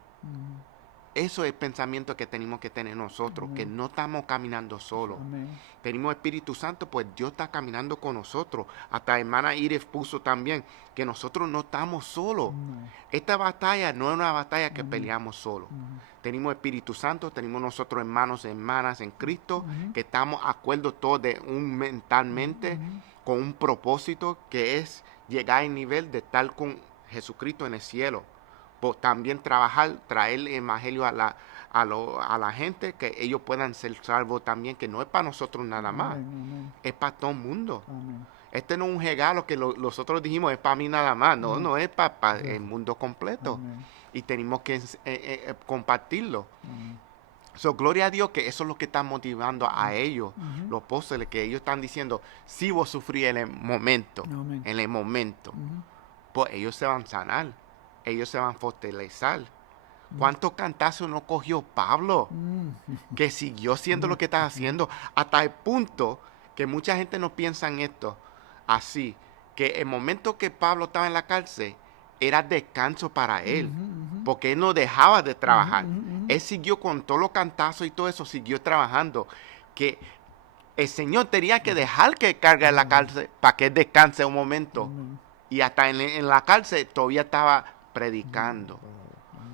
Eso es el pensamiento que tenemos que tener nosotros, que no estamos caminando solos. Amén. Tenemos Espíritu Santo, pues Dios está caminando con nosotros. Hasta hermana Iris puso también que nosotros no estamos solos. No. Esta batalla no es una batalla que peleamos solos. Ujú. Tenemos Espíritu Santo, tenemos nosotros hermanos y hermanas en Cristo, Ujú. que estamos de acuerdo todos mentalmente con un propósito que es llegar al nivel de estar con Jesucristo en el cielo. Pues también trabajar, traer el evangelio a la gente, que ellos puedan ser salvos también, que no es para nosotros nada más, Amén, amén, es para todo el mundo. amén. Este no es un regalo que nosotros dijimos es para mí nada más, no es para el mundo completo. Amén, Y tenemos que compartirlo. amén. So, gloria a Dios que eso es lo que está motivando a ellos, Ujú. los apóstoles, que ellos están diciendo, si vos sufrís en el momento, Amén. Ujú. pues ellos se van a sanar, ellos se van a fortalecer. ¿Cuántos cantazos no cogió Pablo? Mm. Que siguió haciendo lo que estaba haciendo, hasta el punto que mucha gente no piensa en esto así, que el momento que Pablo estaba en la cárcel era descanso para él, porque él no dejaba de trabajar. Él siguió con todos los cantazos y todo eso, siguió trabajando, que el Señor tenía que dejar que cargue la cárcel para que él descanse un momento. Amén. Y hasta en la cárcel todavía estaba predicando.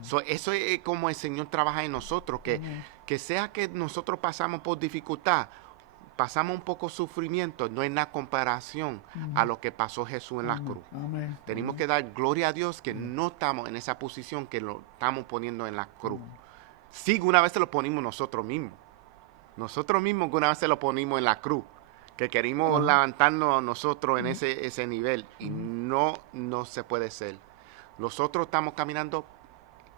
So, eso es como el Señor trabaja en nosotros, que sea que nosotros pasamos por dificultad, pasamos un poco sufrimiento, no es nada comparación a lo que pasó Jesús en la cruz. Amén. Tenemos que dar gloria a Dios que no estamos en esa posición que lo estamos poniendo en la cruz. Sí, una vez se lo ponimos nosotros mismos. Nosotros mismos una vez se lo ponimos en la cruz, que queremos levantarnos nosotros en ese nivel, y no se puede ser. Nosotros estamos caminando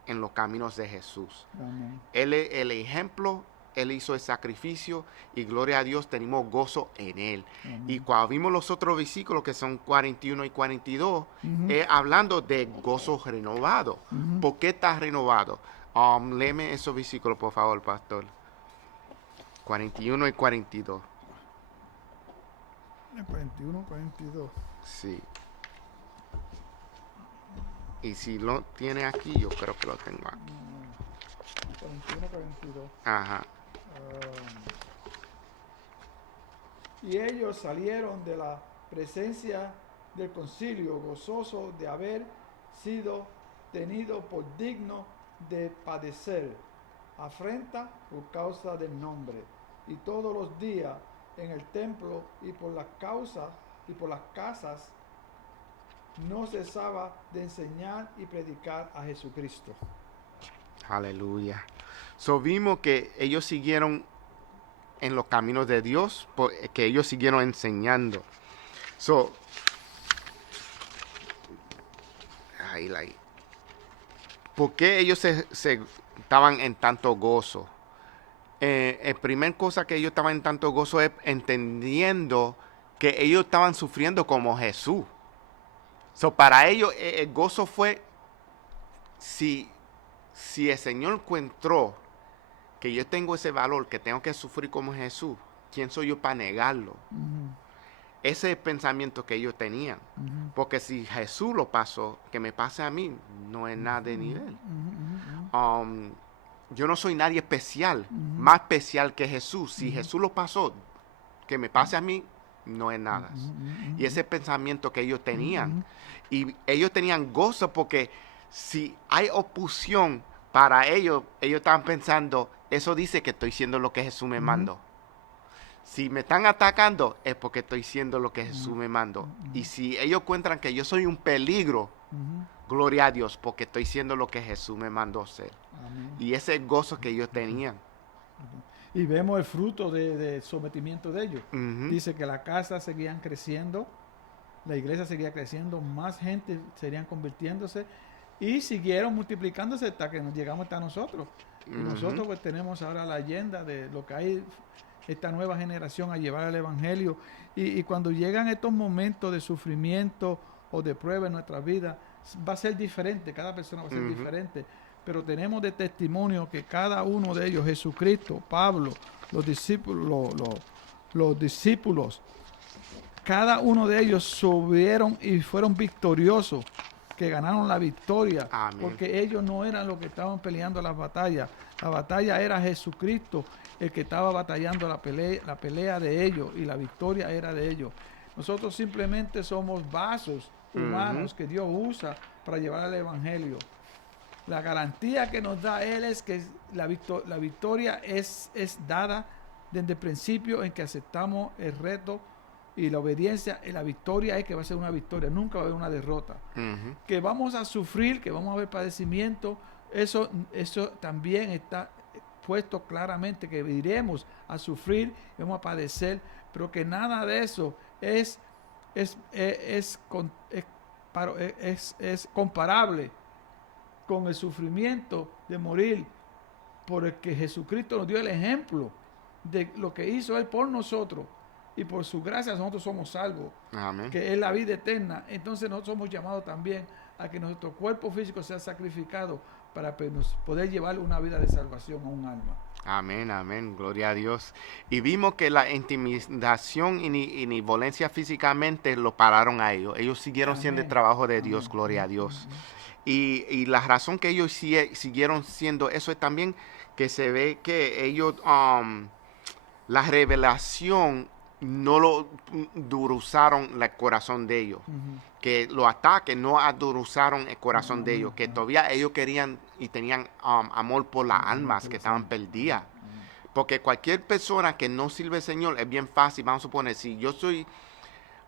en los caminos de Jesús. Amén. Él es el ejemplo, Él hizo el sacrificio, y gloria a Dios, tenemos gozo en Él. Y cuando vimos los otros versículos, que son 41 y 42, es hablando de gozo renovado. ¿Por qué está renovado? Léeme esos versículos, por favor, pastor. 41 y 42. 41, 42. Sí. Y si lo tiene aquí, yo creo que lo tengo aquí. 41, 42. Ajá. Y ellos salieron de la presencia del concilio gozosos de haber sido tenidos por digno de padecer afrenta por causa del nombre, y todos los días en el templo y por las casas no cesaba de enseñar y predicar a Jesucristo. Aleluya. So vimos que ellos siguieron en los caminos de Dios, que ellos siguieron enseñando. So, ¿por qué ellos se estaban en tanto gozo? La primera cosa que ellos estaban en tanto gozo es entendiendo que ellos estaban sufriendo como Jesús. So, para ellos el gozo fue, si el Señor encontró que yo tengo ese valor, que tengo que sufrir como Jesús, ¿quién soy yo para negarlo? Ese es el pensamiento que ellos tenían. Porque si Jesús lo pasó, que me pase a mí, no es nada de nivel. Yo no soy nadie especial, más especial que Jesús. Si Jesús lo pasó, que me pase a mí, no es nada. Y ese pensamiento que ellos tenían. Y ellos tenían gozo porque si hay oposición para ellos, ellos estaban pensando, eso dice que estoy haciendo lo que Jesús me mandó. Si me están atacando, es porque estoy haciendo lo que Jesús me mandó. Y si ellos encuentran que yo soy un peligro, gloria a Dios, porque estoy haciendo lo que Jesús me mandó hacer. Amén. Y ese es el gozo que ellos tenían. Y vemos el fruto de sometimiento de ellos. Dice que las casas seguían creciendo, la iglesia seguía creciendo, más gente serían convirtiéndose y siguieron multiplicándose hasta que nos llegamos hasta nosotros. Y nosotros pues tenemos ahora la leyenda de lo que hay esta nueva generación a llevar el evangelio. Y cuando llegan estos momentos de sufrimiento o de prueba en nuestra vida, va a ser diferente, cada persona va a ser diferente. Pero tenemos de testimonio que cada uno de ellos, Jesucristo, Pablo, los discípulos, cada uno de ellos subieron y fueron victoriosos que ganaron la victoria, Amén. porque ellos no eran los que estaban peleando las batallas. La batalla era Jesucristo el que estaba batallando la pelea de ellos, y la victoria era de ellos. Nosotros simplemente somos vasos humanos que Dios usa para llevar el evangelio. La garantía que nos da Él es que la victoria es dada desde el principio en que aceptamos el reto y la obediencia. Y la victoria es que va a ser una victoria, nunca va a haber una derrota. Que vamos a sufrir, que vamos a ver padecimiento, eso también está puesto claramente, que iremos a sufrir, vamos a padecer, pero que nada de eso es comparable con el sufrimiento de morir por el que Jesucristo nos dio el ejemplo de lo que hizo Él por nosotros, y por su gracia nosotros somos salvos. Amén. Que es la vida eterna. Entonces nosotros somos llamados también a que nuestro cuerpo físico sea sacrificado para poder llevar una vida de salvación a un alma. Amén, amén, gloria a Dios. Y vimos que la intimidación y violencia físicamente lo pararon a ellos. Ellos siguieron siendo el trabajo de Dios, gloria a Dios. Y la razón que ellos siguieron siendo eso es también que se ve que ellos, la revelación no lo endureceron el corazón de ellos. Que los ataques no endureceron el corazón de ellos. Que todavía ellos querían y tenían amor por las almas que estaban perdidas. Porque cualquier persona que no sirve al Señor es bien fácil. Vamos a suponer, si yo soy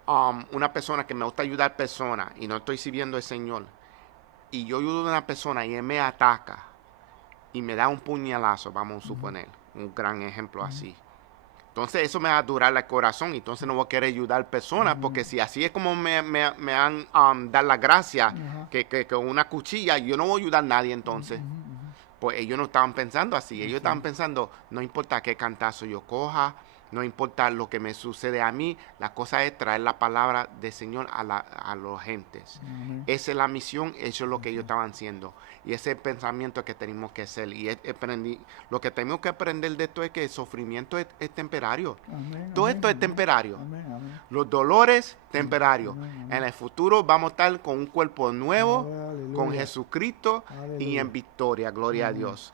una persona que me gusta ayudar a personas y no estoy sirviendo al Señor, y yo ayudo a una persona y él me ataca y me da un puñalazo, vamos a suponer, un gran ejemplo así. Entonces eso me va a durar el corazón, y entonces no voy a querer ayudar a personas, porque si así es como me han dar la gracia, que con una cuchilla, yo no voy a ayudar a nadie entonces. Pues ellos no estaban pensando así, ellos estaban pensando, no importa qué cantazo yo coja, no importa lo que me sucede a mí, la cosa es traer la palabra del Señor a los gentes. Esa es la misión, eso es lo que ellos estaban haciendo. Y ese es el pensamiento que tenemos que hacer. Y lo que tenemos que aprender de esto es que el sufrimiento es temporario. Todo esto es temporario. Los dolores, temporarios. En el futuro vamos a estar con un cuerpo nuevo, con Jesucristo y en victoria, gloria a Dios.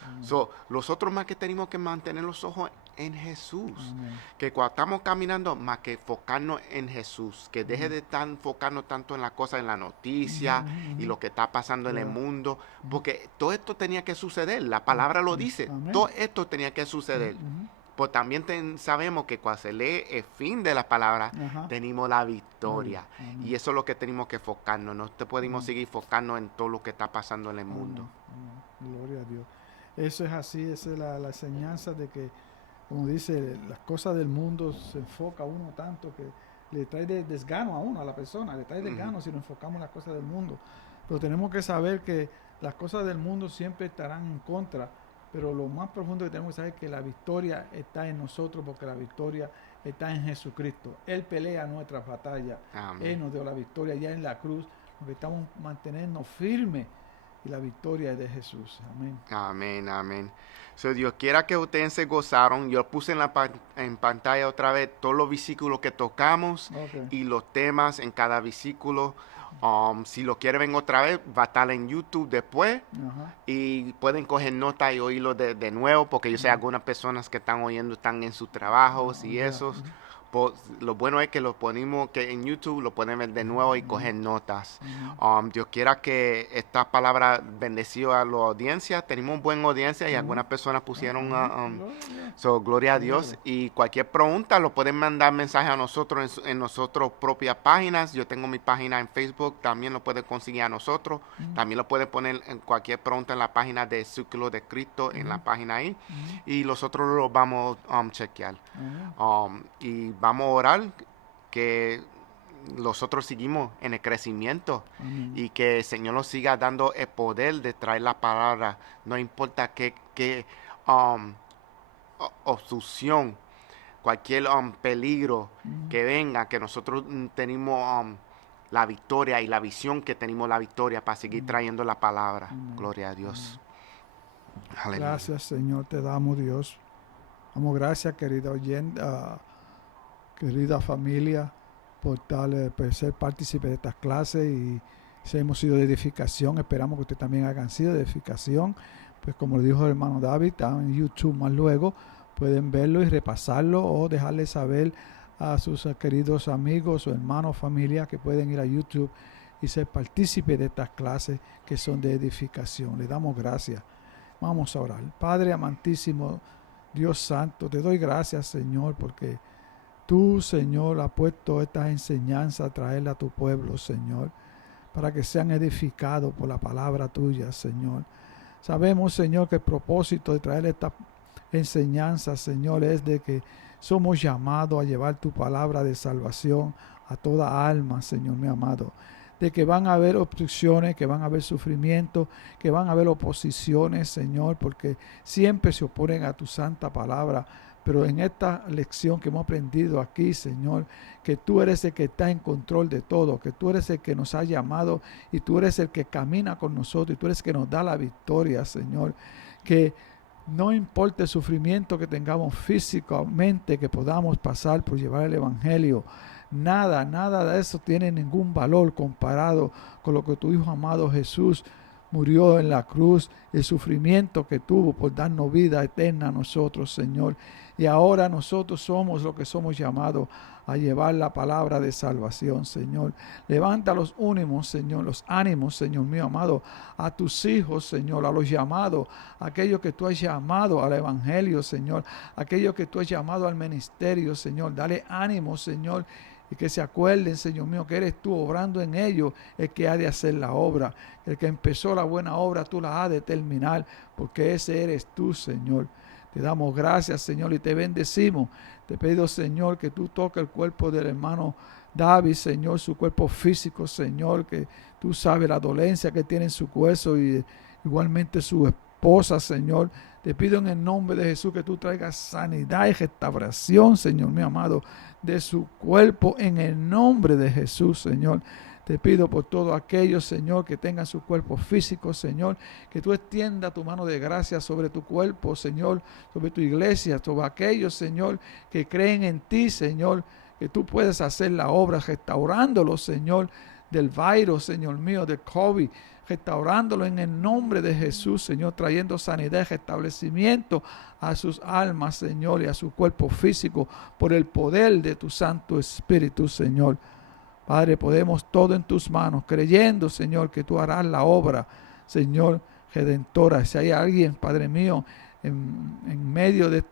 Los otros más que tenemos que mantener los ojos en Jesús. Que cuando estamos caminando, más que enfocarnos en Jesús, que deje de estar enfocarnos tanto en las cosas, en la noticia y lo que está pasando en el mundo, porque todo esto tenía que suceder, la palabra lo dice, todo esto tenía que suceder. Pues también sabemos que cuando se lee el fin de la palabra, tenemos la victoria. Y eso es lo que tenemos que enfocarnos. No te podemos seguir enfocando en todo lo que está pasando en el mundo. Gloria a Dios. Eso es así, esa es la enseñanza de que, como dice, las cosas del mundo se enfoca a uno tanto que le trae desgano a uno, a la persona, le trae desgano si nos enfocamos en las cosas del mundo. Pero tenemos que saber que las cosas del mundo siempre estarán en contra, pero lo más profundo que tenemos que saber es que la victoria está en nosotros, porque la victoria está en Jesucristo. Él pelea nuestras batallas. Él nos dio la victoria ya en la cruz. Lo que estamos manteniendo firme, y la victoria es de Jesús. Amén. Amén, amén. So, Dios quiera que ustedes se gozaron. Yo puse en pantalla otra vez todos los versículos que tocamos y los temas en cada versículo. Si lo quieren ver otra vez, va a estar en YouTube después. Y pueden coger nota y oírlo de nuevo, porque yo sé algunas personas que están oyendo están en sus trabajos y esos. Lo bueno es que lo ponemos que en YouTube, lo pueden ver de nuevo y coger notas. Dios quiera que esta palabra bendeció a la audiencia. Tenemos buena audiencia y algunas personas pusieron gloria a Dios. Y cualquier pregunta lo pueden mandar mensaje a nosotros en nuestras propias páginas. Yo tengo mi página en Facebook, también lo pueden conseguir a nosotros. También lo pueden poner en cualquier pregunta en la página de Círculo de Cristo, en la página ahí. Y nosotros lo vamos a chequear. Y vamos a orar que nosotros seguimos en el crecimiento y que el Señor nos siga dando el poder de traer la palabra, no importa qué obstrucción, cualquier peligro que venga, que nosotros tenemos la victoria y la visión que tenemos la victoria para seguir trayendo la palabra. Gloria a Dios. Gracias, Señor, te damos, Dios. Damos gracias, querida oyente, querida familia, por ser partícipe de estas clases, y Si hemos sido de edificación, esperamos que ustedes también hayan sido de edificación. Pues como le dijo el hermano David, está en YouTube más luego, pueden verlo y repasarlo o dejarle saber a sus queridos amigos o hermanos, familia, que pueden ir a YouTube y ser partícipes de estas clases que son de edificación. Le damos gracias. Vamos a orar. Padre amantísimo, Dios santo, te doy gracias, Señor, porque tú, Señor, has puesto estas enseñanzas a traerle a tu pueblo, Señor, para que sean edificados por la palabra tuya, Señor. Sabemos, Señor, que el propósito de traer esta enseñanza, Señor, es de que somos llamados a llevar tu palabra de salvación a toda alma, Señor, mi amado. De que van a haber obstrucciones, que van a haber sufrimiento, que van a haber oposiciones, Señor, porque siempre se oponen a tu santa palabra. Pero en esta lección que hemos aprendido aquí, Señor, que tú eres el que está en control de todo, que tú eres el que nos ha llamado y tú eres el que camina con nosotros y tú eres el que nos da la victoria, Señor. Que no importa el sufrimiento que tengamos físicamente, que podamos pasar por llevar el Evangelio, nada de eso tiene ningún valor comparado con lo que tu Hijo amado Jesús murió en la cruz, el sufrimiento que tuvo por darnos vida eterna a nosotros, Señor. Y ahora nosotros somos lo que somos llamados a llevar la palabra de salvación, Señor. Levanta los ánimos, Señor mío amado, a tus hijos, Señor, a los llamados, a aquellos que tú has llamado al Evangelio, Señor, a aquellos que tú has llamado al ministerio, Señor. Dale ánimo, Señor, y que se acuerden, Señor mío, que eres tú obrando en ellos el que ha de hacer la obra. El que empezó la buena obra, tú la has de terminar, porque ese eres tú, Señor. Te damos gracias, Señor, y te bendecimos. Te pido, Señor, que tú toques el cuerpo del hermano David, Señor, su cuerpo físico, Señor, que tú sabes la dolencia que tiene en su hueso y igualmente su esposa, Señor. Te pido en el nombre de Jesús que tú traigas sanidad y restauración, Señor, mi amado, de su cuerpo en el nombre de Jesús, Señor. Te pido por todos aquellos, Señor, que tengan su cuerpo físico, Señor, que tú extiendas tu mano de gracia sobre tu cuerpo, Señor, sobre tu iglesia, sobre aquellos, Señor, que creen en ti, Señor, que tú puedes hacer la obra restaurándolo, Señor, del virus, Señor mío, del COVID, restaurándolo en el nombre de Jesús, Señor, trayendo sanidad y restablecimiento a sus almas, Señor, y a su cuerpo físico, por el poder de tu Santo Espíritu, Señor. Padre, podemos todo en tus manos, creyendo, Señor, que tú harás la obra, Señor, redentora. Si hay alguien, Padre mío, en medio de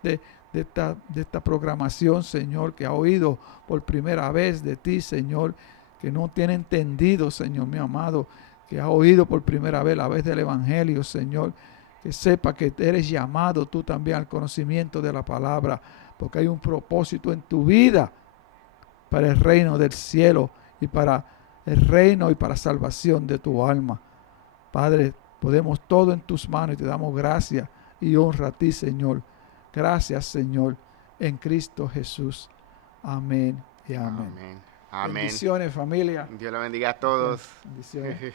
esta programación, Señor, que ha oído por primera vez de ti, Señor, que no tiene entendido, Señor, mi amado, que ha oído por primera vez la vez del Evangelio, Señor, que sepa que eres llamado tú también al conocimiento de la palabra, porque hay un propósito en tu vida para el reino del cielo y para el reino y para salvación de tu alma. Padre, ponemos todo en tus manos y te damos gracias y honra a ti, Señor. Gracias, Señor, en Cristo Jesús. Amén y amén. Amén. Bendiciones, familia. Dios le bendiga a todos. Bendiciones.